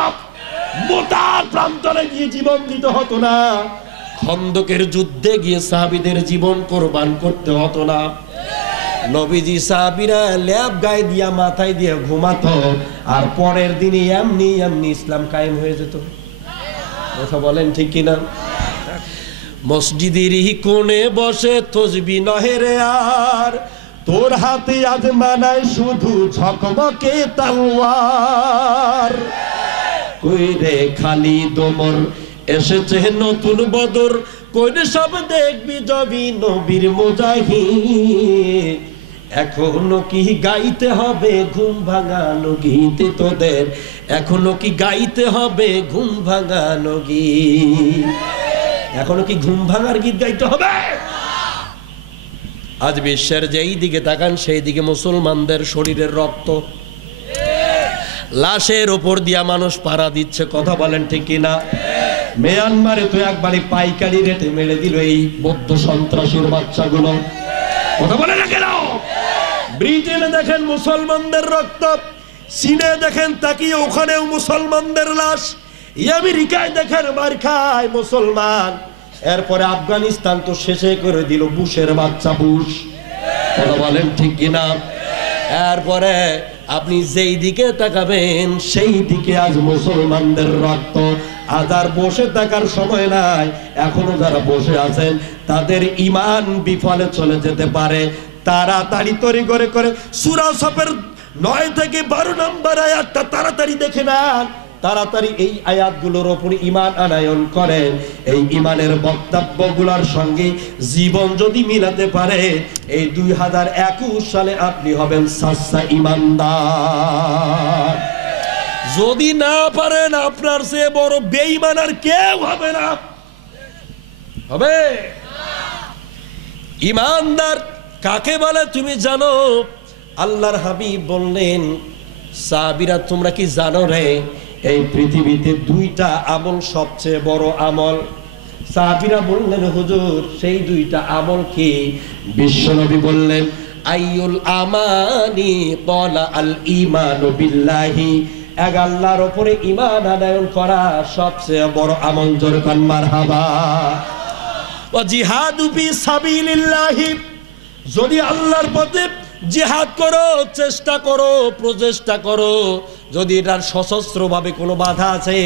মুতার প্রান্তরে গিয়ে জীবন দিতে হতো না, খন্দকের যুদ্ধে গিয়ে সাহাবীদের জীবন কোরবান করতে হতো না। নবীজি সাহাবীরা ল্যাব গায়ে দিয়া মাথায় দিয়ে ঘুমাতো, আর পরের দিনে এমনি এমনি ইসলাম কায়েম হয়ে যেত। কথা বলেন ঠিক কিনা? মসজিদের কোণে বসে তসবিহ নহে রে আর তোর হাতে আজ মানায় শুধু ঝকমকে তলোয়ার। কই রে খালি দোমর এসেছে নতুন বদর, কই সব দেখবি জবি নবীর মুজাহিদ। এখনো কি গাইতে হবে ঘুম ভাঙানো গীত তোদের, এখনো কি গাইতে হবে ঘুম ভাঙানো গীত, এখনো কি ঘুম ভাঙার গীত গাইতে হবে? আজ বিশ্বের যেই দিকে তাকান সেই দিকে মুসলমানদের শরীরের রক্ত, লাশের উপর দিয়া মানুষ পাড়া দিচ্ছে। কথা বলেন ঠিক কিনা? মিয়ানমারে তো একবারে পাইকারি রেটে মেরে দিল এই বৌদ্ধ সন্ত্রাসীর বাচ্চাগুলো। কথা বলে না কেন? ব্রিটেনে দেখেন মুসলমানদের রক্ত, চীনে দেখেন তাকিয়ে ওখানেও মুসলমানদের লাশ, আমেরিকায় দেখেন মার খায় মুসলমান। এরপরে আফগানিস্তান তো শেষে করে দিল বুশের বাচ্চা বুশ। কথা বলেন ঠিক কিনা? এরপরে আপনি যেই দিকে তাকাবেন সেই দিকে আজ মুসলমানদের রক্ত। আজ আর বসে থাকার সময় নাই। এখনো যারা বসে আছেন তাদের ঈমান বিফলে চলে যেতে পারে। তাড়াতাড়ি তরি করে করে সূরা সফের 9 থেকে 12 নম্বর আয়াতটা তাড়াতাড়ি দেখে নেন। তাড়াতাড়ি এই আয়াতগুলোর উপর ঈমান আনয়ন করেন। এই ঈমানের বক্তব্যগুলোর সঙ্গে জীবন যদি মিলাতে পারে, এই 2021 সালে আপনি হবেন সাচ্চা ঈমানদার। যদি না পারেন, আপনার চেয়ে বড় বেঈমান আর কেউ হবে না। হবে? ঈমানদার কাকে বলে তুমি জানো? আল্লাহর হাবিব বললেন, সাহাবীরা তোমরা কি জানো রে, এই পৃথিবীতে 2টা আমল সবচেয়ে বড় আমল। সাহাবীরা বললেন, হুজুর সেই 2টা আমল কি? বিশ্বনবী বললেন, আইয়ুল আমানি ক্বালা আল ঈমানু বিল্লাহি, এক আল্লাহর উপরে ঈমান আনয়ন করা সবচেয়ে বড় আমল। জোরে কান মারহাবা। ওয়া জিহাদু ফি সাবিলিল্লাহি, যদি আল্লাহর পথে জিহাদ করো, চেষ্টা করো, প্রচেষ্টা করো, যদি এটার সশস্ত্র ভাবে কোনো বাধা আছে,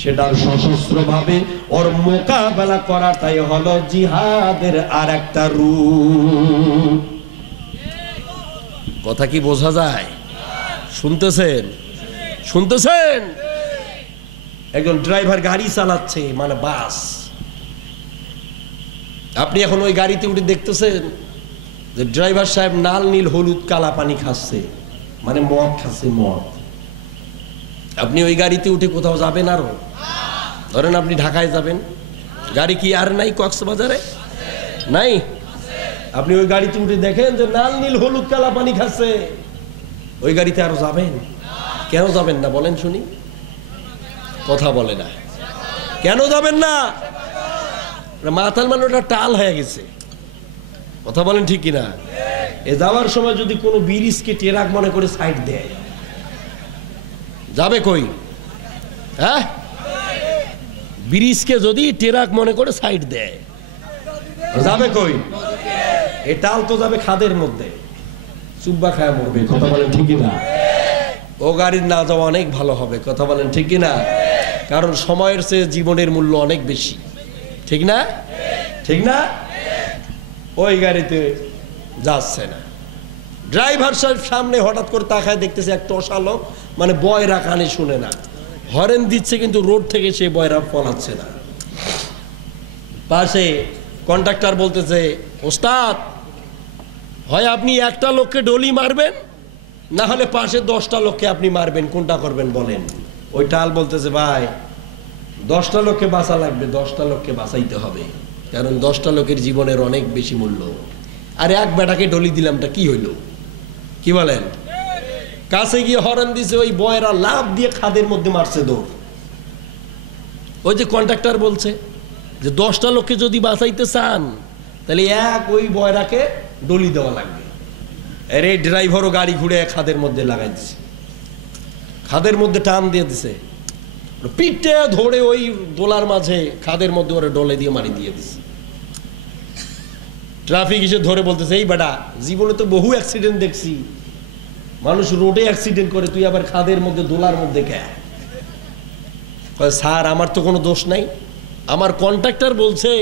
সেটার সশস্ত্র ভাবে ওর মোকাবেলা করাটাই হলো জিহাদের আর একটা রূপ। কথা কি বোঝা যায়? শুনতেছেন? শুনতেছেন? একজন ড্রাইভার গাড়ি চালাচ্ছে, মানে বাস। আপনি এখন ওই গাড়িতে উঠে দেখতেছেন যে ড্রাইভার সাহেব লাল নীল হলুদ কালা পানি খাচ্ছে, মানে মদ খাচ্ছে, মদ। আপনি ওই গাড়িতে উঠে কোথাও যাবেন? আরো ধরেন আপনি ঢাকায় যাবেন, গাড়ি কি আর নাই কক্সবাজারে? নাই? আপনি ওই গাড়িতে উঠে দেখেন যে লাল নীল হলুদ কালা পানি খাচ্ছে, ওই গাড়িতে আরো যাবেন? কেন যাবেন না বলেন শুনি? কথা বলে না। কেন যাবেন না? মাতাল মানে ওটা টাল হয়ে গেছে। কথা বলেন ঠিক কিনা? এ যাওয়ার সময় যদি কোনো ব্রিজকে ট্রাক মনে করে সাইড দেয়, যাবে কই? হ্যাঁ, ব্রিজকে যদি ট্রাক মনে করে সাইড দেয়, যাবে কই? এ টাল তো যাবে খাদের মধ্যে, চুব্বা খায় মরবে। কথা বলেন ঠিক কিনা? ও গাড়ির না যাওয়া অনেক ভালো হবে। কথা বলেন ঠিক কিনা? কারণ সময়ের চেয়ে জীবনের মূল্য অনেক বেশি। ঠিক না? ঠিক না? ওই গাড়িতে যাচ্ছে না। ড্রাইভার সাহেব সামনে হঠাৎ করে তাকায় দেখতেছে একটা অসালোক, মানে বয়রা কানে শুনে না, হরেন দিচ্ছে কিন্তু রোড থেকে সে বয়রা পলাচ্ছে না। পাশে কন্ডাক্টর বলতেছে, ওস্তাদ হয় আপনি একটা লোককে ডলি মারবেন, না হলে পাশে 10টা লোককে আপনি মারবেন, কোনটা করবেন বলেন? ওই টাল বলতেছে, ভাই 10টা লোককে বাঁচা লাগবে, 10টা লোককে বাঁচাইতে হবে, কারণ 10টা লোকের জীবনের অনেক বেশি মূল্য। আর এক বেটাকে ডলি দিলামটা কি হইল? কি বলেন? কাছে গিয়ে হরন দিছে, ওই বয়রা লাভ দিয়ে খাদের মধ্যে মারছে দৌড়। ওই যে কন্ট্রাক্টর বলছে যে 10টা লোককে যদি বাঁচাইতে চান তাহলে ওই বয়রাকে ডলি দেওয়া লাগবে। আরে ড্রাইভারও গাড়ি ঘুরে খাদের মধ্যে লাগাই দিছে, খাদের মধ্যে টান দিয়ে দিছে, পিঠে ধরে ওই দোলার মাঝে খাদের মধ্যে ওরা ডলে দিয়ে মারি দিয়ে দিছে। ট্রাফিক এসে ধরে বলতেছে, এই বেটা জীবনে তো বহু অ্যাক্সিডেন্ট দেখছি, মানুষ রোডে অ্যাক্সিডেন্ট করে, তুই আবার খাদের মধ্যে দোলার মধ্যে কে? স্যার আমার তো কোনো দোষ নাই, আমার কন্ট্রাক্টর বলছে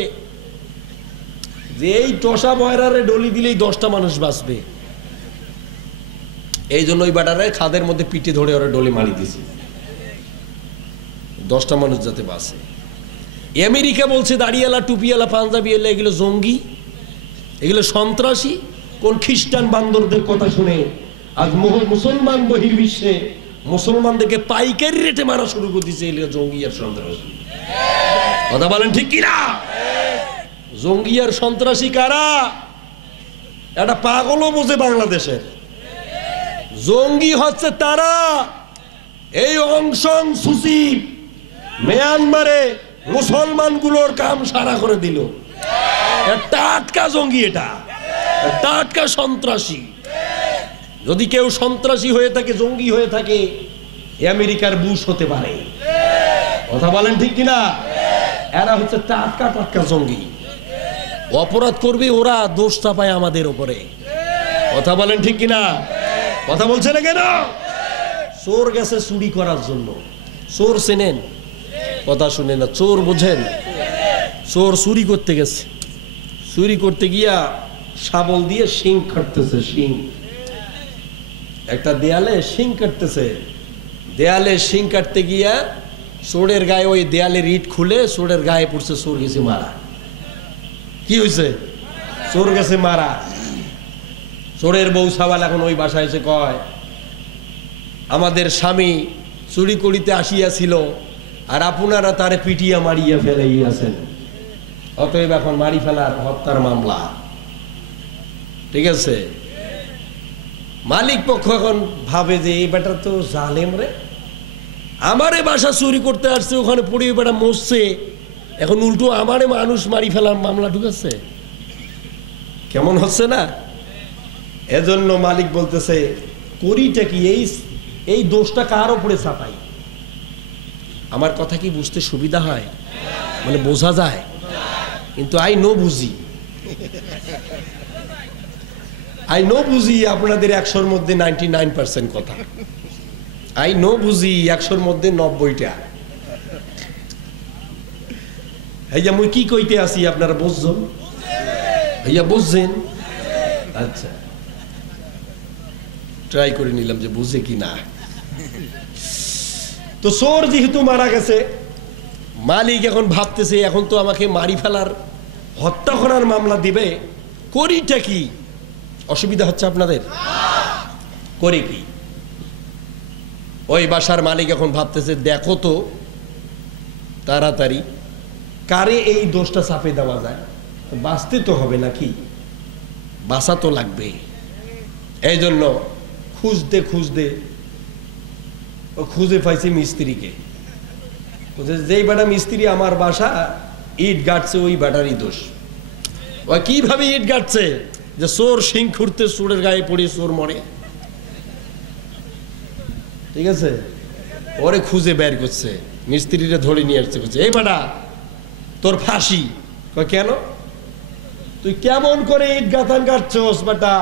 যে এই টসা বয়রারে ডলি দিলেই 10টা মানুষ বাঁচবে, এই জন্য ওই বেটারে খাদের মধ্যে পিঠে ধরে ওরা ডলে মারি দিছে, 10টা মানুষ যাতে বাঁচে। আমেরিকা বলছে দাড়িওয়ালা টুপিওয়ালা পাঞ্জাবি এলা এগুলো জঙ্গি, এগুলো সন্ত্রাসী। কোন খ্রিস্টান বান্দরদের কথা শুনে আজ মুসলমান বহির্বিশ্বে মুসলমানদেরকে পাইকারি রেটে মারা শুরু করে দিচ্ছে, এগুলো জঙ্গি আর সন্ত্রাসী। কথা বলেন ঠিক কিনা? জঙ্গি আর সন্ত্রাসী কারা? একটা পাগলও বোঝে বাংলাদেশের। জঙ্গি হচ্ছে তারা, এই অং সান সুচি মিয়ানমারে মুসলমানগুলোর কাম সারা করে দিল। টাটকা জঙ্গি, এটা টাটকা সন্ত্রাসী। যদি কেউ সন্ত্রাসী হয়ে থাকে, জঙ্গি হয়ে থাকে, আমেরিকার বুশ হতে পারে। কথা বলেন ঠিক কিনা? এরা হচ্ছে টাটকা টাটকা জঙ্গি। অপরাধ করবে ওরা, দোষটা পায় আমাদের উপরে। কথা বলেন ঠিক কিনা? কথা বলছে না কেন? চোর গেছে চুরি করার জন্য। চোর চেনেন? কথা শুনে না, চোর বোঝেন? চোর চুরি করতে গেছে, চুরি করতে গিয়া শাবল দিয়ে শিং কাটতেছে। শিং একটা দেয়ালে শিং কাটতেছে, দেয়ালে শিং কাটতে গিয়া চোরের গায়ে ওই দেয়ালের ইট খুলে চোরের গায়ে পড়ছে। চোর গেছে মারা। কি হয়েছে? চোর গেছে মারা। চোরের বউ সাবাল এখন ওই বাসায় এসে কয়, আমাদের স্বামী চুরি করিতে আসিয়াছিল আর আপনারা তারে পিটিয়া মারিয়া ফেলাইয়াছেন, অতএব এখন মারি ফেলার হত্যার মামলা। ঠিক আছে? মালিক পক্ষ এখন ভাবে যে এই বেটা তো জালেম রে, আমারে বাসা চুরি করতে আসছে, ওখানে পড়ে বেটা মরছে, এখন উল্টো আমারে মানুষ মারি ফেলার মামলা ঢুকাচ্ছে। কেমন হচ্ছে না? এজন্য মালিক বলতেছে করিটা কি, এই দোষটা কার উপরে চাপাই? আমার কথা কি বুঝতে সুবিধা হয়? মানে বোঝা যায়, কিন্তু আই নো বুঝি আপনাদের 100-র মধ্যে 99% কথা আই নো বুঝি, 100-র মধ্যে 90টা। ভাইয়া মুই কি কইতে আসি আপনারা বুঝছেন? ভাইয়া বুঝছেন? আচ্ছা, ট্রাই করে নিলাম যে বুঝে কি না। তো চোর যেহেতু মারা গেছে, মালিক এখন ভাবতেছে এখন তো আমাকে মারি ফেলার, হত্যা করার মামলা দিবে, করিটা কি? অসুবিধা হচ্ছে আপনাদের? করি কি? ওই বাসার মালিক এখন ভাবতেছে দেখো তো তাড়াতাড়ি কারে এই দোষটা চাপে দেওয়া যায়, বাঁচতে তো হবে নাকি, বাঁচা তো লাগবে। এই জন্য খুঁজতে খুঁজতে খুঁজে পাইছে মিস্ত্রিকে। যেই বেটা মিস্ত্রি আমার বাসা ইট গাঁটছে, ওই বেটারই দোষ। ও কিভাবে ইট গাঁটছে? যে চোর শিং খুঁড়তে চোরের গায়ে পড়ে চোর মরে। ঠিক আছে? ওরে খুঁজে বের করছে, মিস্ত্রিটা ধরে নিয়ে আসছে, করছে এই বেটা তোর ফাঁসি। কেন? তুই কেমন করে ইট গাঁথান গাঁটছস বেটা?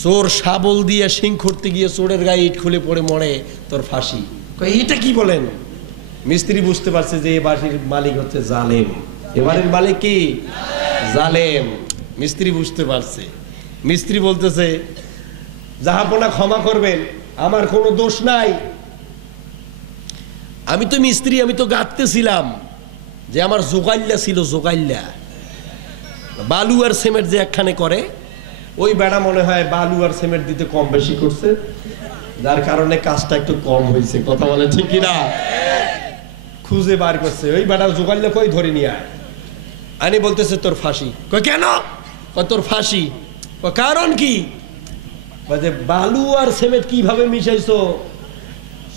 চোর শাবল দিয়ে শিং খুঁড়তে গিয়ে চোরের গায়ে ইট খুলে পড়ে মরে, তোর ফাঁসি। এটা কি বলেন? মিস্ত্রি বুঝতে পারছে যে এ বাড়ির মালিক হচ্ছে জালেম। এবারের মালিক কি? জালেম। মিস্ত্রি বুঝতে পারছে। মিস্ত্রি বলতেছে জাহাপনা ক্ষমা করবেন, আমার কোনো দোষ নাই, আমি তো মিস্ত্রি, আমি তো গাঁথতেছিলাম, যে আমার জোগাইল্লা ছিল, জোগাইল্লা বালু আর সিমেন্ট যে একখানে করে, ওই বেড়া মনে হয় বালু আর সিমেন্ট দিতে কম বেশি করছে, যার কারণে কাজটা একটু কম হয়েছে। কথা বলে ঠিক কিনা? খুঁজে বার করছে, ওই বেড়া জোগাইল্লা কই ধরে নিয়ে আয়। আনি বলতেছে তোর ফাঁসি। কেন? তোর ফাঁসি। কারণ কি? যে বালু আর সিমেন্ট কিভাবে মিশাইছো?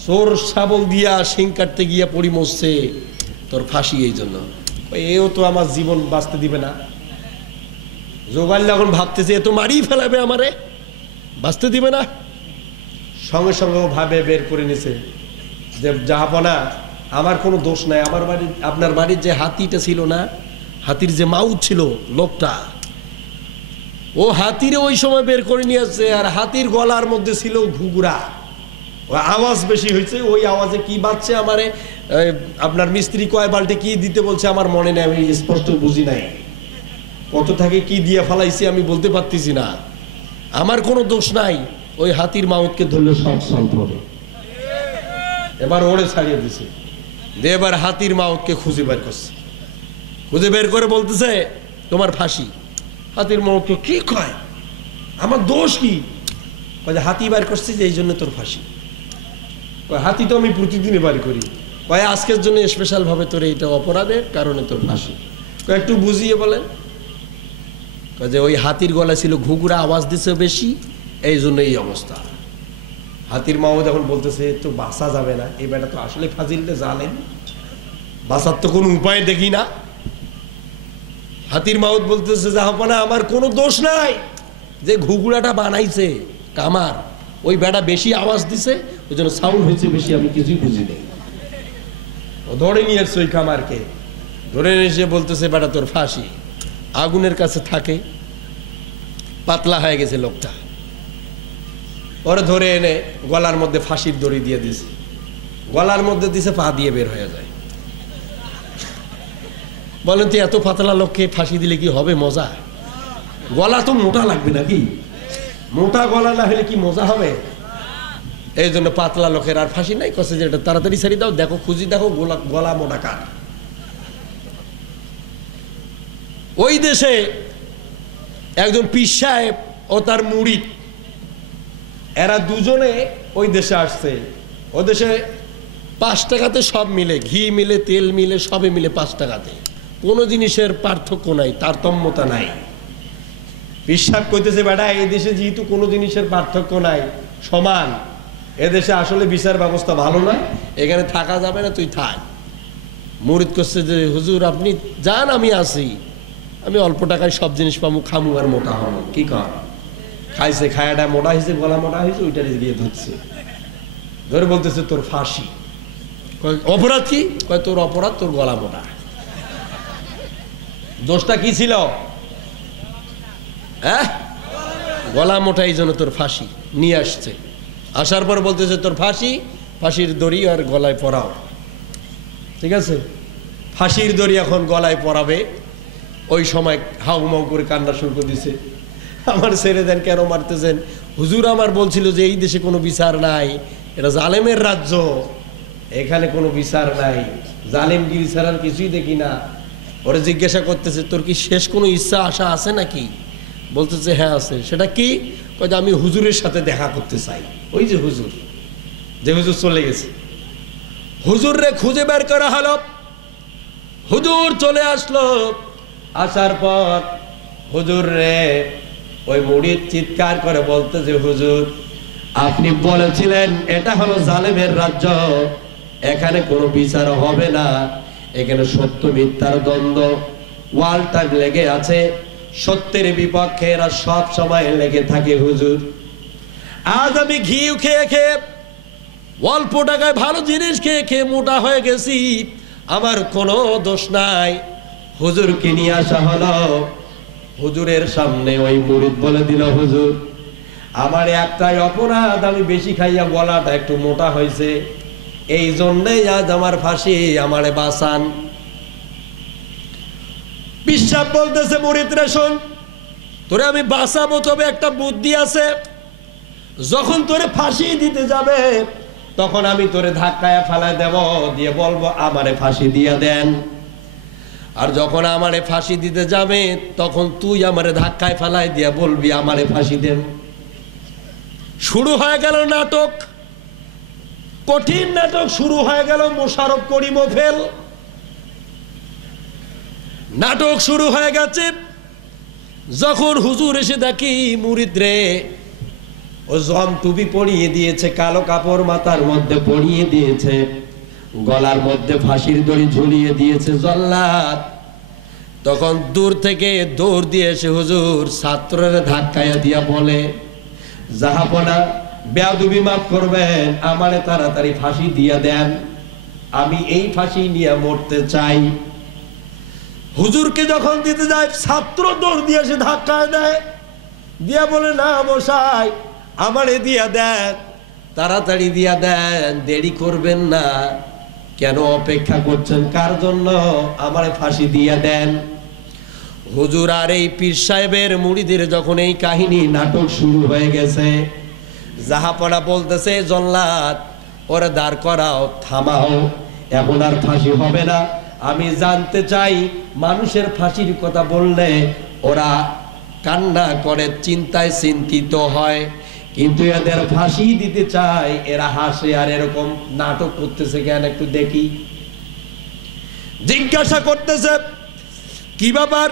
চোর শাবল দিয়া শিং কাটতে গিয়া পড়ি মরছে, তোর ফাঁসি এই জন্য। এও তো আমার জীবন বাঁচতে দিবে না। জোগাল্লা এখন ভাবতেছে এ তো মারিয়ে ফেলাবে আমারে, বাঁচতে দিবে না। সঙ্গে সঙ্গে ভাবে বের করে নিছে যে জাহাপনা আমার কোনো দোষ নাই, আমার বাড়ির, আপনার বাড়ির যে হাতিটা ছিল না, হাতির যে মাউথ ছিল লোকটা, ও হাতিরে ওই সময় বের করে নিয়ে আসছে, আর হাতির গলার মধ্যে ছিল ঘুঘুরা। ও আওয়াজ বেশি হয়েছে, ওই আওয়াজে কি বাজছে আমারে আপনার মিস্ত্রি কয় বাল্টে কি দিতে বলছে আমার মনে নেই, আমি স্পষ্ট বুঝি নাই। কত থাকে কি দিয়ে ফেলাইছি আমি বলতে পারতেছি না। আমার কোনো দোষ নাই, ওই হাতির মাউতকে ধরলে সব সলভ হবে। এবার ওরে ছাড়িয়ে দিছে, দিয়ে এবার হাতির মাউতকে খুঁজে বের করছে, খুঁজে বের করে বলতেছে তোমার ফাঁসি। হাতির মাউতকে কি কয়, আমার দোষ কি? কয় হাতি বার করছে যে এই জন্য তোর ফাঁসি। হাতি তো আমি প্রতিদিনই বাড়ি করি। কয় আজকের জন্য স্পেশাল ভাবে তোর এইটা অপরাধের কারণে তোর ফাঁসি। কয় একটু বুঝিয়ে বলেন। কয় যে ওই হাতির গলা ছিল ঘুঘুরা, আওয়াজ দিছে বেশি, এই জন্য এই অবস্থা। হাতির মাও যখন বলতেছে তো বাঁচা যাবে না, এই বেটা তো আসলে ফাজিলতে জানেন, বাঁচার তো কোনো উপায় দেখি না। হাতির মাউত বলতেছে জাহাপানা আমার কোনো দোষ নাই, যে ঘুঘুরাটা বানাইছে কামার, ওই বেটা বেশি আওয়াজ দিছে, ওই জন্য সাউন্ড হয়েছে বেশি, আমি কিছুই বুঝি নেই। ও ধরে নিয়ে এসছে ওই কামারকে, ধরে নিয়ে এসে বলতেছে বেটা তোর ফাঁসি। আগুনের কাছে থাকে, পাতলা হয়ে গেছে লোকটা, ওরে ধরে এনে গলার মধ্যে ফাঁসির দড়ি দিয়ে দিছে, গলার মধ্যে দিছে, পা দিয়ে বের হয়ে যায়। বলেন তো এত পাতলা লোককে ফাঁসি দিলে কি হবে মজা? গলা তো মোটা লাগবে নাকি? মোটা গলা না হলে কি মজা হবে? এই জন্য পাতলা লোকের আর ফাঁসি নাই। কছে যে তাড়াতাড়ি ছাড়ি দাও, দেখো খুঁজি দেখো গলা মোটা কার। ওই দেশে একজন পীর সাহেব ও তার মুরিদ, এরা দুজনে ওই দেশে আসছে। ও দেশে 5 টাকাতে সব মিলে, ঘি মিলে, তেল মিলে, সবে মিলে 5 টাকাতে, কোনো জিনিসের পার্থক্য নাই, তারতম্যতা নাই। পীর সাহেব কইতেছে বেটা এই দেশে যেহেতু কোনো জিনিসের পার্থক্য নাই, সমান, এদেশে আসলে বিচার ব্যবস্থা ভালো নয়, এখানে থাকা যাবে না, তুই থাক। মুরিদ করছে যে হুজুর আপনি যান, আমি আসি, আমি অল্প টাকায় সব জিনিস পাবো, খামু আর মোটা হবো। কি কর? খাইছে, খায়াটা মোটা হয়েছে, গলা মোটা হয়েছে, ওইটারে গিয়ে ধরছে, ধরে বলতেছে তোর ফাঁসি। অপরাধ কি? কয় তোর অপরাধ তোর গলা মোটা। দোষটা কি ছিল? হ্যাঁ, গলা মোটা, এই জন্য তোর ফাঁসি নিয়ে আসছে। আসার পর বলতেছে তোর ফাঁসি, ফাঁসির দড়ি আর গলায় পরাও। ঠিক আছে, ফাঁসির দড়ি এখন গলায় পরাবে। ওই সময় হাউমাউ করে কান্না শুরু করে দিছে, আমার ছেড়ে দেন, কেন মারতেছেন? হুজুর আমার বলছিল যে এই দেশে কোনো বিচার নাই, এটা জালেমের রাজ্য, এখানে কোনো বিচার নাই, জালেমগিরি ছাড়ার কিছুই দেখি না। ওরা জিজ্ঞাসা করতেছে তোর কি শেষ কোনো ইচ্ছা আশা আছে নাকি? বলতেছে হ্যাঁ আছে। সেটা কি? কয় আমি হুজুরের সাথে দেখা করতে চাই। ওই যে হুজুর, যে হুজুর চলে গেছে, হুজুর রে খুঁজে বের করা হলো। হুজুর চলে আসলো, আসার পর হুজুর রে ওই মুরিদ চিৎকার করে বলতেছে হুজুর আপনি বলেছিলেন এটা হলো জালেমের রাজ্য, এখানে কোনো বিচার হবে না, এখানে সত্য মিথ্যার দ্বন্দ্ব ওয়াল টাইম লেগে আছে, সত্যের বিপক্ষে এরা সব সময় লেগে থাকে হুজুর। আজ আমি ঘি খেয়ে খেয়ে, অল্প টাকায় ভালো জিনিস খেয়ে খেয়ে মোটা হয়ে গেছি, আমার কোনো দোষ নাই। হুজুরকে নিয়ে আসা হলো, হুজুরের সামনে ওই মুরিদ বলে দিল হুজুর আমার একটাই অপরাধ, আমি বেশি খাইয়া গলাটা একটু মোটা হয়েছে, এই জন্যই আজ আমার ফাঁসি, আমারে বাঁচান। বিশ্বাস বলতেছে মুরিদ রে শোন, তোরে আমি বাঁচাবো, তবে একটা বুদ্ধি আছে, যখন তোরে ফাঁসি দিতে যাবে তখন আমি তোরে ধাক্কায় ফেলায় দেব, দিয়ে বলবো আমারে ফাঁসি দিয়া দেন। আর যখন আমারে ফাঁসি দিতে যাবে তখন তুই আমারে ধাক্কায় ফেলায় দিয়া বলবি আমারে ফাঁসি দেন। শুরু হয়ে গেল নাটক, কঠিন নাটক শুরু হয়ে গেল। মোশাররফ করিম ফেল, নাটক শুরু হয়ে গেছে। যখন হুজুর এসে দেখি মুরিদ রে ও জম টুপি পরিয়ে দিয়েছে, কালো কাপড় মাথার মধ্যে পরিয়ে দিয়েছে, গলার মধ্যে ফাঁসির দড়ি ঝুলিয়ে দিয়েছে জল্লাদ, তখন দূর থেকে দৌড় দিয়ে এসে হুজুর ছাত্রের ধাক্কায়া দিয়া বলে জাহাপনা বেয়াদবি মাফ করবেন, আমারে তাড়াতাড়ি ফাঁসি দিয়া দেন, আমি এই ফাঁসি নিয়ে মরতে চাই। হুজুরকে যখন দিতে যায় ছাত্র দৌড় দিয়ে এসে ধাক্কায় দেয়, দিয়া বলে না মশাই আমারে দিয়া দেন, তাড়াতাড়ি দিয়া দেন, দেরি করবেন না, কেন অপেক্ষা করছেন, কার জন্য, আমারে ফাঁসি দিয়া দেন। হুজুর আর এই পীর সাহেবের মুরিদের যখন এই কাহিনী নাটক শুরু হয়ে গেছে, জাহাপনা বলতেছে, জল্লাদ ওরা দাঁড় করাও, থামাও, এখন আর ফাঁসি হবে না। আমি জানতে চাই, মানুষের ফাঁসির কথা বললে ওরা কান্না করে, চিন্তায় চিন্তিত হয়, কিন্তু এদের ফাঁসি দিতে চায়, এরা হাসে আর এরকম নাটক করতেছে কেন একটু দেখি। জিজ্ঞাসা করতেছে, কি ব্যাপার,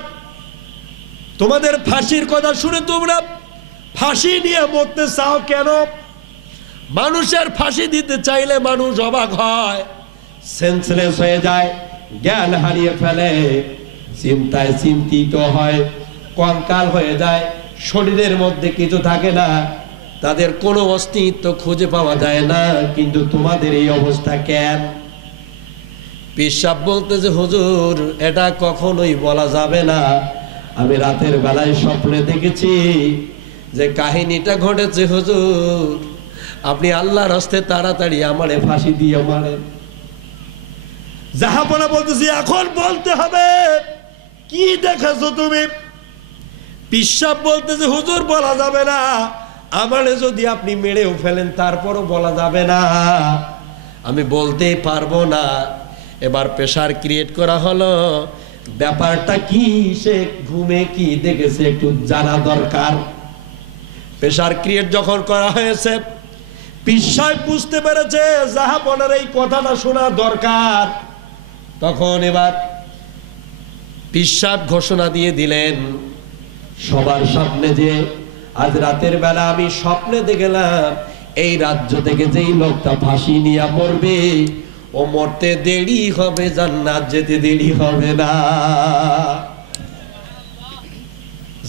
তোমাদের ফাঁসির কথা শুনে তোমরা ফাঁসি নিয়ে মরতে চাও কেন? মানুষের ফাঁসি দিতে চাইলে মানুষ অবাক হয়, সেন্সলেস হয়ে যায়, জ্ঞান হারিয়ে ফেলে, চিন্তায় চিন্তিত হয়, কঙ্কাল হয়ে যায়, শরীরের মধ্যে কিছু থাকে না, তাদের কোনো অস্তিত্ব খুঁজে পাওয়া যায় না। কিন্তু তোমাদের এই অবস্থা কেন? পীর সাহেব বলতেছে, হুজুর এটা কখনোই বলা যাবে না। আমি রাতের বেলায় স্বপ্নে দেখেছি যে কাহিনীটা ঘটেছে, হুজুর আপনি আল্লাহর হস্তে তাড়াতাড়ি আমারে ফাঁসি দিয়ে মারেন। জাহাপনা বলতেছি, এখন বলতে হবে, কি দেখেছো তুমি? পীর সাহেব বলতেছে, হুজুর বলা যাবে না, আমারে যদি আপনি মেরেও ফেলেন তারপরও বলা যাবে না, আমি বলতেই পারবো না। এবার প্রেশার ক্রিয়েট করা হলো, ব্যাপারটা কি, সে ঘুমে কি দেখেছে একটু জানা দরকার। প্রেশার ক্রিয়েট যখন করা হয়েছে, পীর সাহেব বুঝতে পেরেছে জাহাপনার এই কথাটা শোনা দরকার। তখন এবার পীর সাহেব ঘোষণা দিয়ে দিলেন সবার সামনে যে, আজ রাতের বেলা আমি স্বপ্নে দেখলাম এই রাজ্য থেকে যেই লোকটা ফাঁসি নিয়ে মরবে, ও মরতে দেরি হবে, জান্নাত যেতে দেরি হবে না।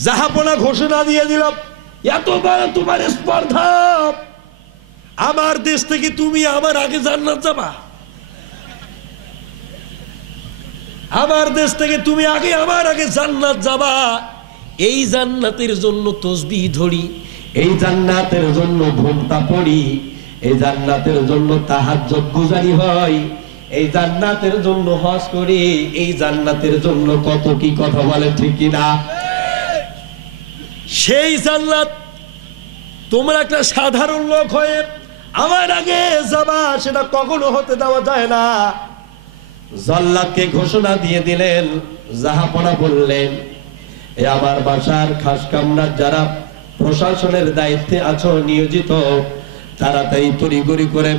জাহাপনা ঘোষণা দিয়ে দিল, এতবার তোমার স্পর্ধা, আমার দেশ থেকে তুমি আমার আগে জান্নাত যাবা, আমার দেশ থেকে তুমি আগে আমার আগে জান্নাত যাবা। এই জান্নাতের জন্য তসবিহ ধরি, এই জান্নাতের জন্য ঘুমটা পড়ি, এই জান্নাতের জন্য তাহাজ্জুদ গুজারি হয়, এই জান্নাতের জন্য হজ করি, এই জান্নাতের জন্য কত কি কথা বলে, ঠিক কি না? সেই জান্নাত তোমরা একটা সাধারণ লোক হয়ে আমার আগে যাবা, সেটা কখনো হতে দেওয়া যায় না। জল্লাদকে ঘোষণা দিয়ে দিলেন। জাহাপনা বললেন, এ আমার বাসার খাস কামরার যারা প্রশাসনের দায়িত্বে আছো নিয়োজিত, তাড়াতাড়ি তড়িঘড়ি করে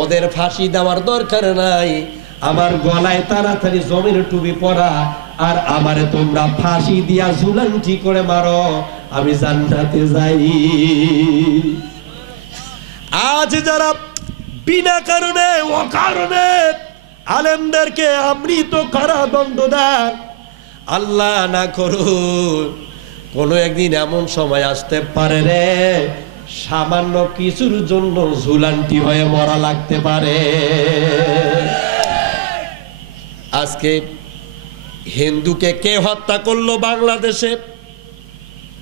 ওদের ফাঁসি দেওয়ার দরকার নাই, আমার গলায় তাড়াতাড়ি জমির টুপি পরা, আর আমারে তোমরা ফাঁসি দিয়া ঝুলান্টি করে মারো, আমি জান্নাতে যাই। আজ যারা বিনা কারণে অকারণে আলেমদেরকে আমৃত কারাদণ্ড দেন, আল্লাহ না করুন কোনো একদিন এমন সময় আসতে পারে রে, সামান্য কিছুর জন্য ঝুলান্টি হয়ে মরা লাগতে পারে। আজকে হিন্দুকে কে হত্যা করলো বাংলাদেশে,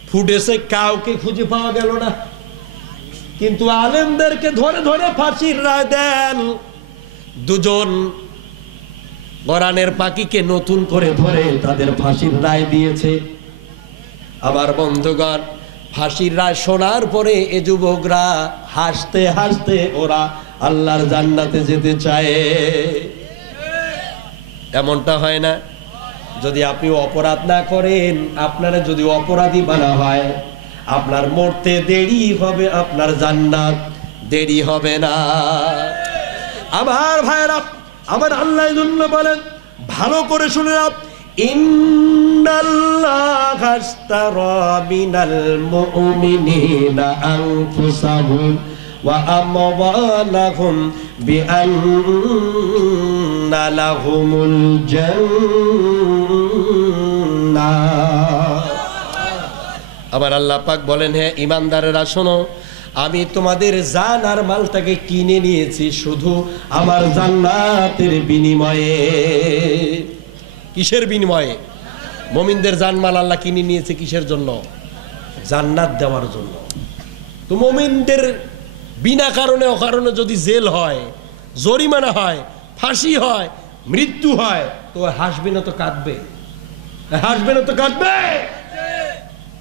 ফুটেছে, কাউকে খুঁজে পাওয়া গেল না, কিন্তু আলেমদেরকে ধরে ধরে ফাঁসির রায় দেন। দুজন কোরআনের পাখিকে নতুন করে ধরে তাদের ফাঁসির রায় দিয়েছে। আমার বন্ধুগণ, ফাঁসির রায় শোনার পরে এ যুবকরা হাসতে হাসতে ওরা আল্লাহর জান্নাতে যেতে চায়। এমনটা হয় না? যদি আপনি অপরাধ না করেন, আপনারা যদি অপরাধী বানা হয়, আপনার মরতে দেরি হবে, আপনার জান্নাত দেরি হবে না। আমার ভাইরা, আমার আল্লাহ জন্য বলেন, ভালো করে শুনে নাও, ইন্নাল্লাহা আশতারা মিনাল মুমিনিনা আনফুসাহুম ওয়া আমওয়ালাহুম বিআন্না লাহুমুল জান্নাহ। আবার আল্লাহ পাক বলেন, হে ঈমানদারেরা শোনো, আমি তোমাদের জান আর মালটাকে কিনে নিয়েছি শুধু আমার জান্নাতের বিনিময়ে। কিসের বিনিময়ে? মুমিনদের জানমাল আল্লাহ কিনে নিয়েছে কিসের জন্য? জান্নাত দেওয়ার জন্য। তো মুমিনদের বিনা কারণে অকারণে যদি জেল হয়, জরিমানা হয়, ফাঁসি হয়, মৃত্যু হয়, তো হাসবে না তো কাঁদবে? হাসবে না তো কাঁদবে,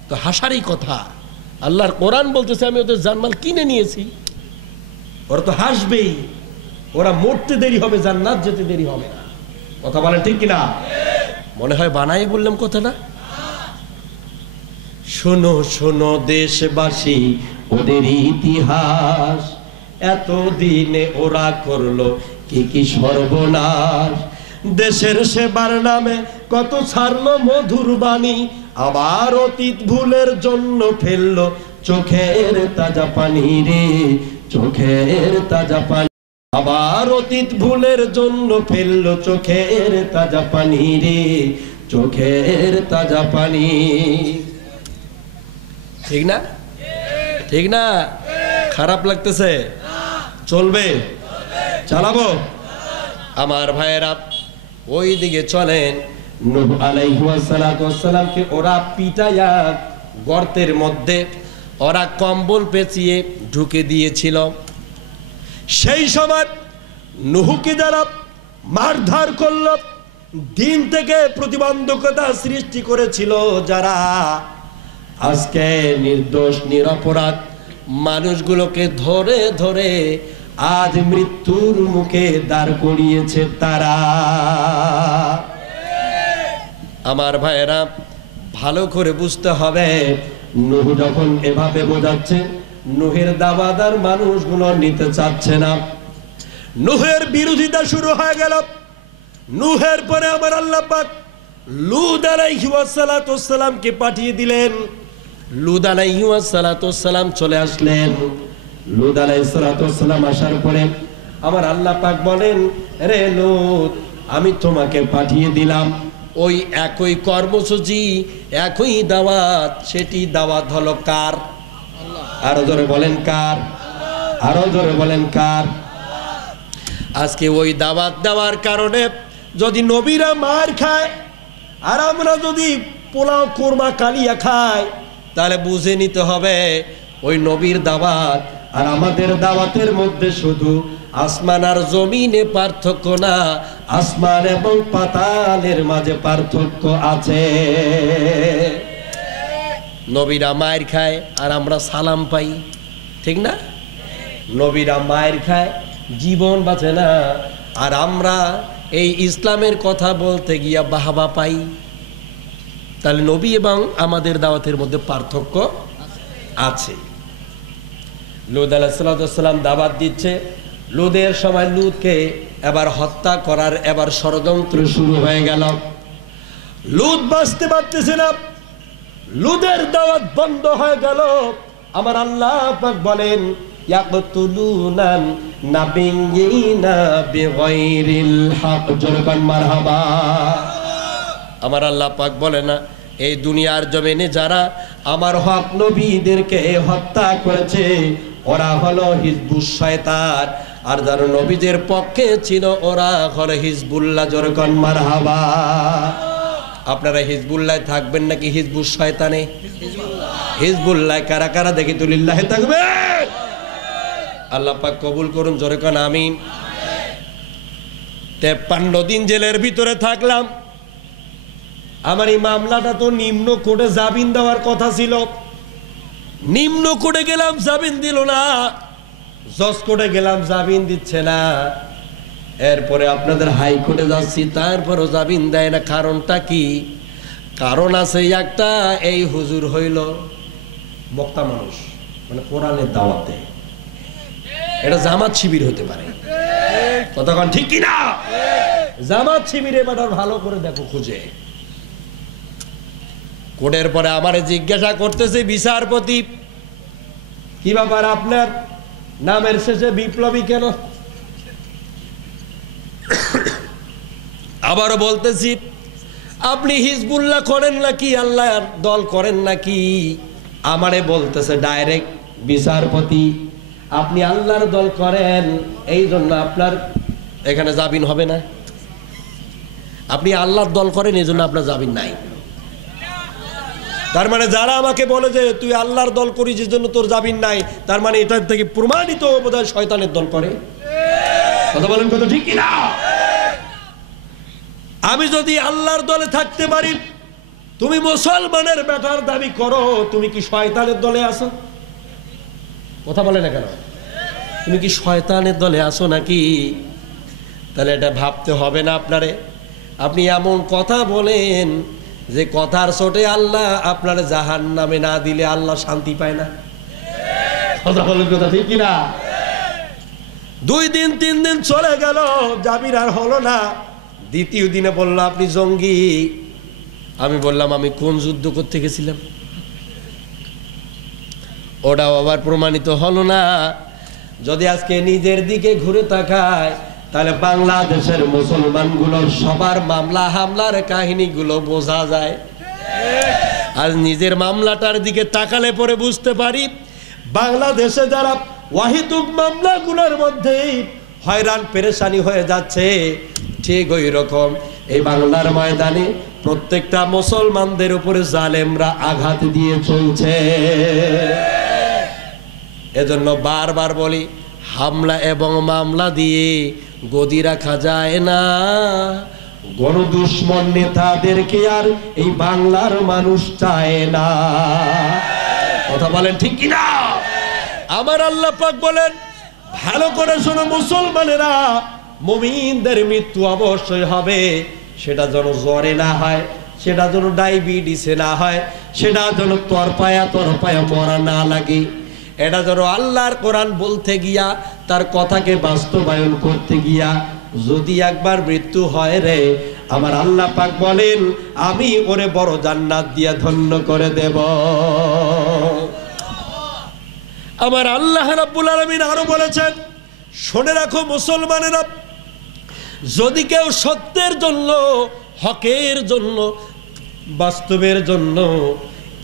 তো হাসারই কথা। আল্লাহর কোরআন বলতেছে আমি ওদের জানমাল কিনে নিয়েছি, ওরা তো হাসবেই, ওরা মরতে দেরি হবে, জান্নাত যেতে দেরি হবে না। কথা বলেন ঠিক কিনা? মনে হয় বানাই বললাম কথাটা। শোনো শোনো দেশবাসী ওদের ইতিহাস, এতদিনে ওরা করলো কি কি সর্বনাশ। দেশের সেবার নামে কত ছাড়লো মধুর বাণী, আবার অতীত ভুলের জন্য ফেললো চোখের তাজা পানি রে, চোখের তাজা পানি। আবার অতীত ভুলের জন্য ফেললো চোখের তাজা পানি রে, চোখের তাজা পানি। ঠিক না? ঠিক না? খারাপ লাগতেছে? চলবে? চালাবো? আমার ভাইয়েরা ওই দিকে চলেন। নূহ আলাইহিস সালামকে ওরা পিটাইয়া গর্তের মধ্যে ওরা কম্বল পেঁচিয়ে ঢুকে দিয়েছিল। সেই সময় নূহকে যারা মারধর করল, দিন থেকে প্রতিবন্ধকতা সৃষ্টি করেছিল যারা, আজকে নির্দোষ নিরপরাধ মানুষগুলোকে ধরে ধরে আজ মৃত্যুর মুখে দাঁড় করিয়েছে তারা। আমার ভাইয়েরা ভালো করে বুঝতে হবে, নূহ যখন এভাবে বোঝাচ্ছে, নূহের দাওয়াদার মানুষগুলো নিতে চাচ্ছে না। নূহের বিরোধিতা শুরু হয়ে গেল। নূহের পরে আমার আল্লাহ পাক লূত আলাইহিস সালামকে পাঠিয়ে দিলেন। লূত আলাইহিস সালাম চলে আসলেন। লূত আলাইহিস সালাম আসার পরে আমার আল্লাহ পাক বলেন, রে লূত, আমি তোমাকে পাঠিয়ে দিলাম ওই একই কর্মসূচি, একই দাওয়াত। সেটি দাওয়াত হলো কার? আরো জোরে বলেন কার? আরো জোরে বলেন কার? আজকে ওই দাওয়াত দেওয়ার কারণে যদি নবীরা মার খায় আর আমরা যদি পোলাও কোরমা কালিয়া খাই, তাহলে বুঝে নিতে হবে ওই নবীর দাওয়াত আর আমাদের দাওয়াতের মধ্যে শুধু আসমান আর জমিনে পার্থক্য না, আসমান এবং পাতালের মাঝে পার্থক্য আছে। নবীরা মায়ের খায় আর আমরা সালাম পাই, ঠিক না? নবীরা মায়ের খায়, জীবন বাঁচে না, আর আমরা এই ইসলামের কথা বলতে গিয়া বাহাবা পাই। তাহলে নবী এবং আমাদের দাওয়াতের মধ্যে পার্থক্য আছে। লূত আলাইহিস সালাম দাওয়াত দিচ্ছে। লূতের সময় লূতকে এবার হত্যা করার এবার ষড়যন্ত্র শুরু হয়ে গেল। লূত বাঁচতে পারতেছে না, লূতের দাওয়াত বন্ধ হয়ে গেল। আমার আল্লাহ পাক বলেন, ইয়াকতুলুনান নাবিয়্যিনা বিগাইরিল হক। জোরকান মারহাবা। আমার আল্লাহ পাক বলে না, এই দুনিয়ার জমিনে যারা আমার হক নবীদেরকে হত্যা করেছে ওরা হলো হিজবুস শয়তান, আর যারা নবীদের পক্ষে ছিল ওরা হলো হিজবুল্লাহ। জোরকান মারহাবা। আপনারা হিজবুল্লাহ থাকবেন নাকি হিজবুস শয়তানে? হিজবুল্লাহ কারা কারা দেখি তো লিল্লাহে থাকবে। আল্লাহ পাক কবুল করুন। জোরে কান আমিন। 53 দিন জেলের ভিতরে থাকলাম। আমার এই মামলাটা তো নিম্ন কোর্টে জামিন দেওয়ার কথা ছিল, নিম্ন কোর্টে গেলাম জামিন দিল না, জজ কোর্টে গেলাম জামিন দিচ্ছে না, এরপরে আপনাদের হাইকোর্টে যাচ্ছি তারপরও জামিন দেয় না। কারণটা কি? কারণ আছে একটা, এই হুজুর হইল বক্তা মানুষ, মানে কোরআনের দাওয়াতে। এটা জামাত শিবির হতে পারে। কতক্ষণ ঠিক কিনা? জামাত শিবিরে এবার ভালো করে দেখো খুঁজে। কোর্টের পরে আমারে জিজ্ঞাসা করতেছে বিচারপতি, কি ব্যাপার আপনার নামের শেষে বিপ্লবী কেন? আবারও বলতেছি, আপনি হিজবুল্লাহ করেন নাকি আল্লাহ দল করেন নাকি? আমারে বলতেছে ডাইরেক্ট বিচারপতি, আপনি আল্লাহর দল করেন, এই জন্য আপনার এখানে জামিন হবে না। আপনি আল্লাহর দল করেন, এই জন্য আপনার জামিন নাই। তার মানে যারা আমাকে বলে যে তুই আল্লাহর দল করিস এই জন্য তোর জামিন নাই, তার মানে এটা থেকে প্রমাণিত বোধহয় শয়তানের দল করে। কথা বলেন কত ঠিক কিনা? আমি যদি আল্লাহর দলে থাকতে পারি তুমি মুসলমানের বেটার দাবি করো, তুমি কি শয়তানের দলে আছো? কথা বলে না কেন? তুমি কি শয়তানের দলে আছো নাকি? তাহলে এটা ভাবতে হবে না আপনারে? আপনি এমন কথা বলেন যে কথার চোটে আল্লাহ আপনার জাহান্নামে না দিলে আল্লাহ শান্তি পায় না। কথা বলেন, কথা ঠিক কিনা? 2 দিন 3 দিন চলে গেল, জামির আর হলো না। দ্বিতীয় দিনে বললো আপনি জঙ্গি। আমি বললাম আমি কোন যুদ্ধ করতে গেছিলাম? ওটাও আবার প্রমাণিত হলো না। যদি আজকে নিজের দিকে ঘুরে তাকায় তাহলে বাংলাদেশের মুসলমানগুলোর সবার মামলা হামলার কাহিনীগুলো বোঝা যায়। আর নিজের মামলাটার দিকে তাকালে পরে বুঝতে পারি বাংলাদেশে যারা ওয়াহিদুক মামলাগুলোর মধ্যেই হয়রান পেরেশানি হয়ে যাচ্ছে, ঠিক ওই রকম এই বাংলার ময়দানে প্রত্যেকটা মুসলমানদের উপরে জালেমরা আঘাত দিয়ে চলছে। এজন্য বারবার বলি, হামলা এবং মামলা দিয়ে গদি রাখা যায় না। গণদুশ্মন নেতাদেরকে আর এই বাংলার মানুষ চায় না। কথা বলেন ঠিক কিনা? আমার আল্লাহ পাক বলেন, ভালো করে শোনো মুসলমানেরা, মুমিনদের মৃত্যু অবশ্যই হবে। সেটা যেন জ্বরে না হয়, সেটা যেন ডায়াবেটিসে না হয়, সেটা যেন তরপায়া মরা না লাগে। এটা যেন আল্লাহর কোরআন বলতে গিয়া, তার কথাকে বাস্তবায়ন করতে গিয়া যদি একবার মৃত্যু হয় রে, আমার আল্লাহ পাক বলেন আমি ওরে বড় জান্নাত দিয়া ধন্য করে দেব। আমার আল্লাহ রাব্বুল আলামিন আরো বলেছেন, শুনে রাখো মুসলমানেরা, যদি কেউ সত্যের জন্য, হকের জন্য, বাস্তবের জন্য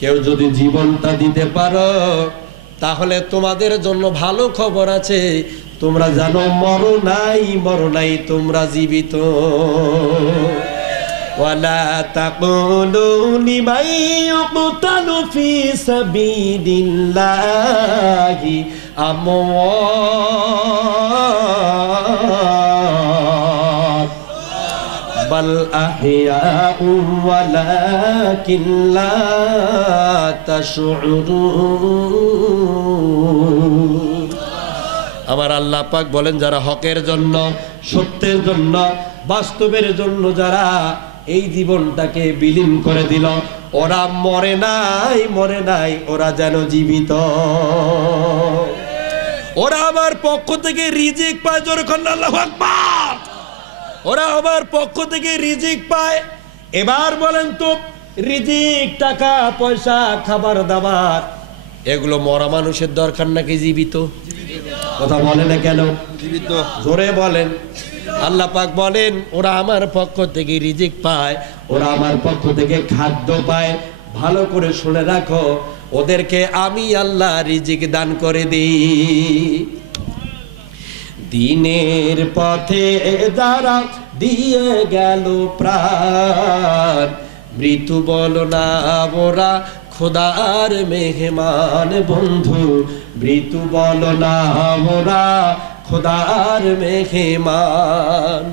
কেউ যদি জীবনটা দিতে পারো, তাহলে তোমাদের জন্য ভালো খবর আছে। তোমরা জানো মরো নাই, তোমরা জীবিত। ওয়ালা তাকুলু লিমান ইউকতালু ফি সাবিলিল্লাহি আমওয়াত বাল আহইয়াউ ওয়ালাকিন লা তাশউরুন। আমার আল্লাহ পাক বলেন, যারা হকের জন্য, সত্যের জন্য, বাস্তবের জন্য যারা এই জীবনটাকে বিলীন করে দিল, ওরা মরে নাই, ওরা যেন জীবিত। ওরা আমার পক্ষ থেকে রিজিক পায়। জোরে কর আল্লাহু আকবার। ওরা আমার পক্ষ থেকে রিজিক পায়। এবার বলেন তো, রিজিক, টাকা পয়সা, খাবার দাবার, এগুলো মরা মানুষের দরকার নাকি জীবিত? কথা বলে না কেন? জীবিত। জোরে বলেন। আল্লাহ পাক বলেন, ওরা আমার পক্ষ থেকে রিজিক পায়, ওরা আমার পক্ষ থেকে খাদ্য পায়। ভালো করে শুনে রাখো, ওদেরকে আমি আল্লাহ রিজিক দান করে দিই। দিনের পথে যারা দিয়ে গেল প্রাণ, মৃত্যু বলো না ওরা খোদার মেহমান। বন্ধু, মৃত্যু বলো না ওরা খোদার মেহমান।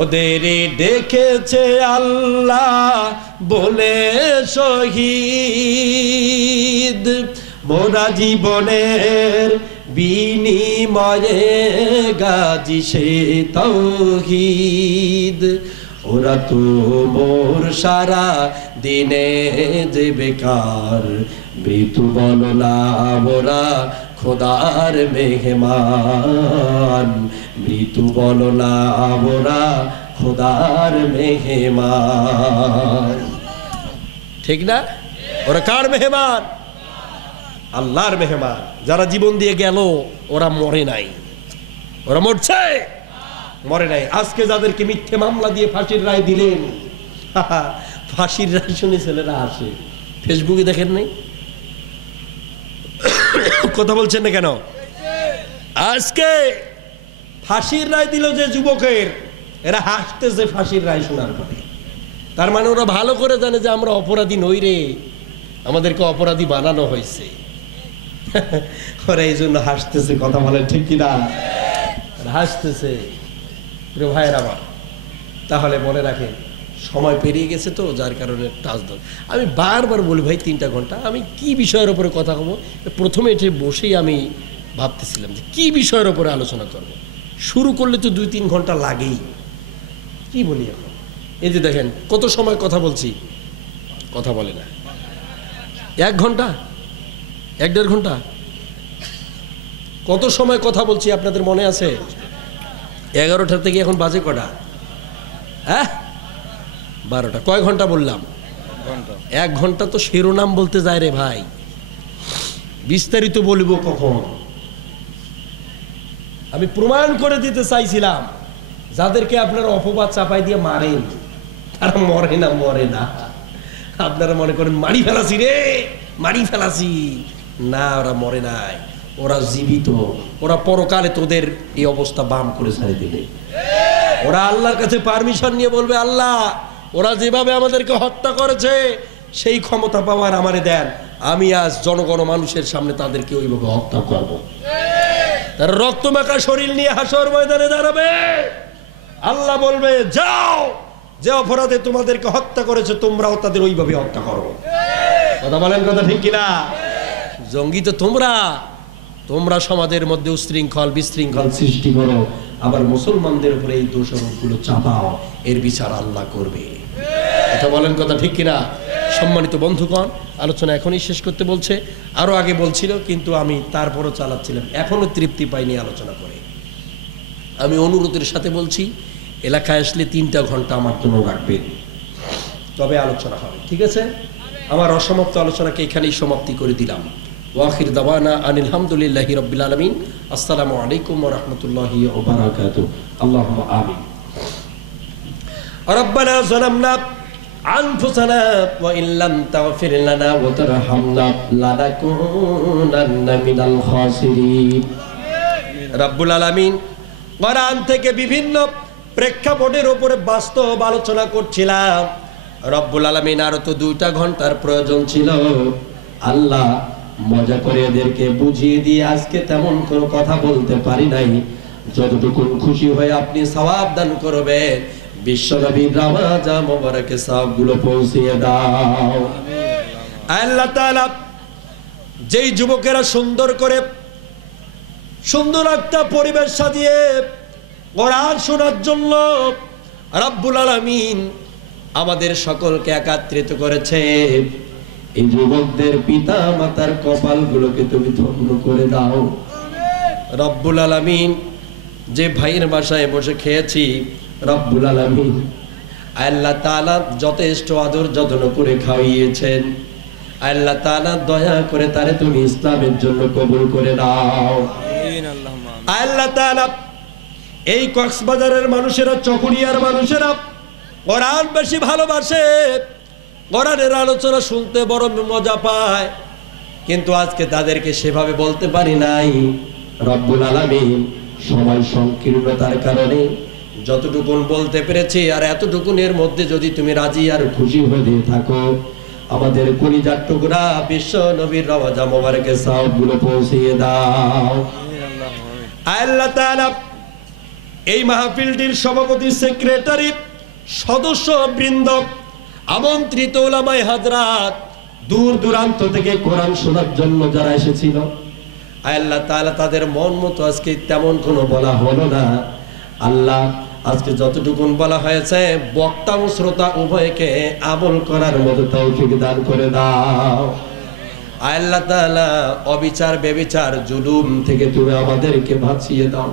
ওদের ডেকেছে আল্লাহ বলে শহীদ, মোরা জীবনের বিনিময়ে গাজী সে তাওহীদ। ওরা তো মোর সারা দিনে যে বেকার, মৃত্যু বলো না ওরা খোদার মেহমান। মৃত্যু বলো না ওরা খোদার মেহমান। ঠিক না? ওরা কার মেহমান? আল্লাহর মেহমান। যারা জীবন দিয়ে গেল ওরা মরে নাই, ওরা মরছে, মরে নাই। আজকে যাদেরকে মিথ্যে মামলা দিয়ে ফাঁসির রায় দিলেন, ফাঁসির রায় শুনে ছেলেরা আসে, ফেসবুকে দেখেন নাই? কথা বলছেন না কেন? আজকে ফাঁসির রায় দিল যে যুবকের, এরা হাসতেছে ফাঁসির রায় শোনার পরে। তার মানে ওরা ভালো করে জানে যে আমরা অপরাধী নই রে, আমাদেরকে অপরাধী বানানো হয়েছে। ওরা এই জন্য হাসতেছে। কথা বলে ঠিক কিনা? হাসতেছে। প্রিয় ভাইয়ের আমার, তাহলে মনে রাখেন, সময় পেরিয়ে গেছে তো, যার কারণে টাচ দাও। আমি বারবার বলি ভাই 3টা ঘন্টা, আমি কি বিষয়ের উপরে কথা বলবো। প্রথমে এসে বসেই আমি ভাবতেছিলাম যে কী বিষয়ের উপরে আলোচনা করব। শুরু করলে তো 2-3 ঘন্টা লাগেই, কি বলি এখন। এই যে দেখেন কত সময় কথা বলছি, কথা বলে না। 1 ঘন্টা, 1-1.5 ঘন্টা কত সময় কথা বলছি আপনাদের মনে আছে? 11টা থেকে এখন বাজে কটা? হ্যাঁ 12টা। কয় ঘন্টা বললাম? 1 ঘন্টা তো শিরোনাম বলতে যায় রে ভাই, বিস্তারিত বলবো কখন? আমি প্রমাণ করে দিতে চাইছিলাম যাদেরকে আপনারা অপবাদ চাপাই দিয়ে মারেন তারা মরে না। আপনারা মনে করেন মারি ফেলাছি রে, মারি ফেলাছি, না, ওরা মরে নাই, ওরা জীবিত। ওরা পরকালে তোদের এই অবস্থা বাম করে ছাড়ে দেবে। ওরা আল্লাহর কাছে পারমিশন নিয়ে বলবে, আল্লাহ ওরা যেভাবে আমাদেরকে হত্যা করেছে সেই ক্ষমতা পাওয়ার আমারে দেন, আমি আজ জনগণ মানুষের সামনে তাদেরকে ওইভাবে হত্যা করব। তারা রক্তমাখা শরীর নিয়ে হাসর ময়দানে দাঁড়াবে। আল্লাহ বলবে, যাও, যে অপরাধে তোমাদেরকে হত্যা করেছে তোমরাও তাদের ওইভাবে হত্যা করো। কথা বলেন, কথা ঠিক কিনা? জঙ্গি তো তোমরা সমাজের মধ্যে উশৃঙ্খল বিশৃঙ্খল সৃষ্টি করো, আবার মুসলমানদের উপরে এই দোষারোপগুলো চাপাও, এর বিচার আল্লাহ করবে। কথা বলেন, কথা ঠিক কিনা? সম্মানিত বন্ধুগণ, আলোচনা এখনই শেষ করতে বলছে, আরো আগে বলছিল কিন্তু আমি তারপরও চালাচ্ছিলাম, এখনো তৃপ্তি পাইনি আলোচনা করে। আমি অনুরোধের সাথে বলছি, এলাকায় আসলে 3টা ঘন্টা আমার জন্য রাখবেন, তবে আলোচনা হবে, ঠিক আছে? আমার অসমাপ্ত আলোচনাকে এখানেই সমাপ্তি করে দিলাম। ওয়াখির দাওয়ানা আনিল হামদুলিল্লাহি রাব্বিল আলামিন। আসসালামু আলাইকুম ওয়া রাহমাতুল্লাহি ওয়া বারাকাতুহু। আল্লাহুম্মা আমিন। রব্বানা যালামনা আনফুসানা ওয়া ইল্লাম তাগফির লানা ওয়া তারহামনা লানাকুনান্না মিনাল খাসিরিন। রব্বুল আলামিন কোরআন থেকে বিভিন্ন প্রেক্ষাপটের উপরে বাস্তব আলোচনা করছিলাম। রব্বুল আলামিন আরো তো 2টা ঘন্টার প্রয়োজন ছিল। আল্লাহ মজা করে এদেরকে বুঝিয়ে দিয়ে আজকে তেমন কোনো কথা বলতে পারি নাই। যতটুকু খুশি হয়ে আপনি সওয়াব দান করবেন, বিশ্বনবীর রওজা মোবারকে সওয়াবগুলো পৌঁছিয়ে দাও। আল্লাহ তাআলা যেই যুবকেরা সুন্দর করে সুন্দর একটা পরিবেশ সাজিয়ে কোরআন শোনার জন্য রব্বুল আলামিন আমাদের সকলকে একত্রিত করেছে, এই যুবকদের পিতা মাতার কপালগুলোকে তুমি ধন্য করে দাও। রব্বুল আলামিন যে ভাইয়ের বাসায় বসে খেয়েছি, রব্বুল আলামিন আল্লাহ তাআলা যথেষ্ট আদর যত্ন করে খাওয়িয়েছেন। আল্লাহ তাআলা দয়া করে তারে তুমি ইসলামের জন্য কবুল করে নাও। আল্লাহ তাআলা এই কক্সবাজারের মানুষেরা, চকুরিয়ার মানুষেরা কোরআন বেশি ভালোবাসে, কোরআনের আলোচনা শুনতে বড় মজা পায়, কিন্তু আজকে তাদেরকে সেভাবে বলতে পারি নাই। রব্বুল আলামিন সময় সংকীর্ণতার কারণে যতটুকুন বলতে পেরেছি, আর এতটুকুনের মধ্যে যদি তুমি রাজি আর খুশি হয়ে থাকো, আমাদের কলিজার টুকরা বিশ্ব নবীর রওজা মোবারকে সওয়াবগুলো পৌঁছিয়ে দাও। আল্লাহ তাআলা এই মাহফিলটির সভাপতি, সেক্রেটারি, সদস্য বৃন্দ, আমন্ত্রিত উলামায়ে হাজরাত, দূর দূরান্ত থেকে কোরআন শোনার জন্য যারা এসেছিল, আল্লাহ তাআলা তাদের মন মতো আজকে তেমন কোনো বলা হলো না। আল্লাহ আজকে যতটুকুন বলা হয়েছে, বক্তা ও শ্রোতা উভয়কে আমল করার মতো তৌফিক দান করে দাও। আল্লাহ তাআলা অবিচার বেবিচার জুলুম থেকে তুমি আমাদেরকে বাঁচিয়ে দাও।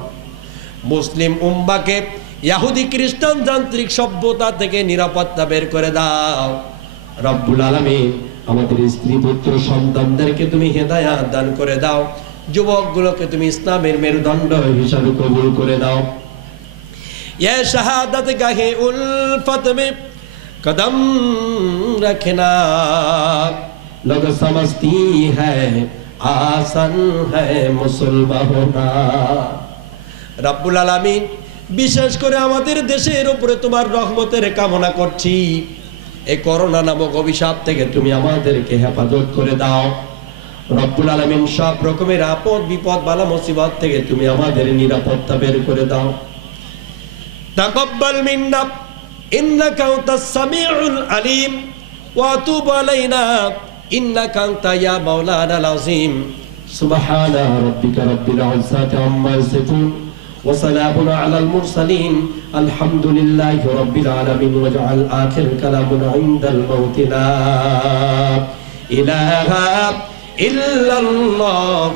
মুসলিম উম্মাহকে ইহুদি খ্রিস্টান যান্ত্রিক সভ্যতা থেকে নিরাপত্তা বের করে দাও। রব্বুল আলামিন আমাদের স্ত্রী পুত্র সন্তানদেরকে তুমি হেদায়েত দান করে দাও। যুবকগুলোকে তুমি ইসলামের মেরুদণ্ড হিসাবে কবুল করে দাও। ইয়া শাহাদাত গাহে উলফত মে কদম রাখনা, লোগ সমঝতি হ্যায় আসান হ্যায় মুসলমান হোনা। রব্বুল আলামিন বিশেষ করে আমাদের দেশের উপরে তোমার রহমতের কামনা করছি। এই করোনা নামক অভিশাপ থেকে তুমি আমাদেরকে হেফাজত করে দাও। রব্বুল আলামিন সব রকমের আপদ বিপদ বালা মুসিবত থেকে তুমি আমাদের নিরাপত্তা বের করে দাও। তাকাব্বাল মিন্না إنك أنت السميع العليم وتب علينا إنك أنت يا مولانا العظيم سبحان ربك رب العزة عما يصفون وسلام على المرسلين الحمد لله رب العالمين واجعل آخر كلامنا عند الموت لا إله إلا الله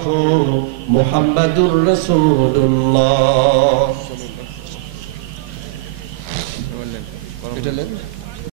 محمد رسول الله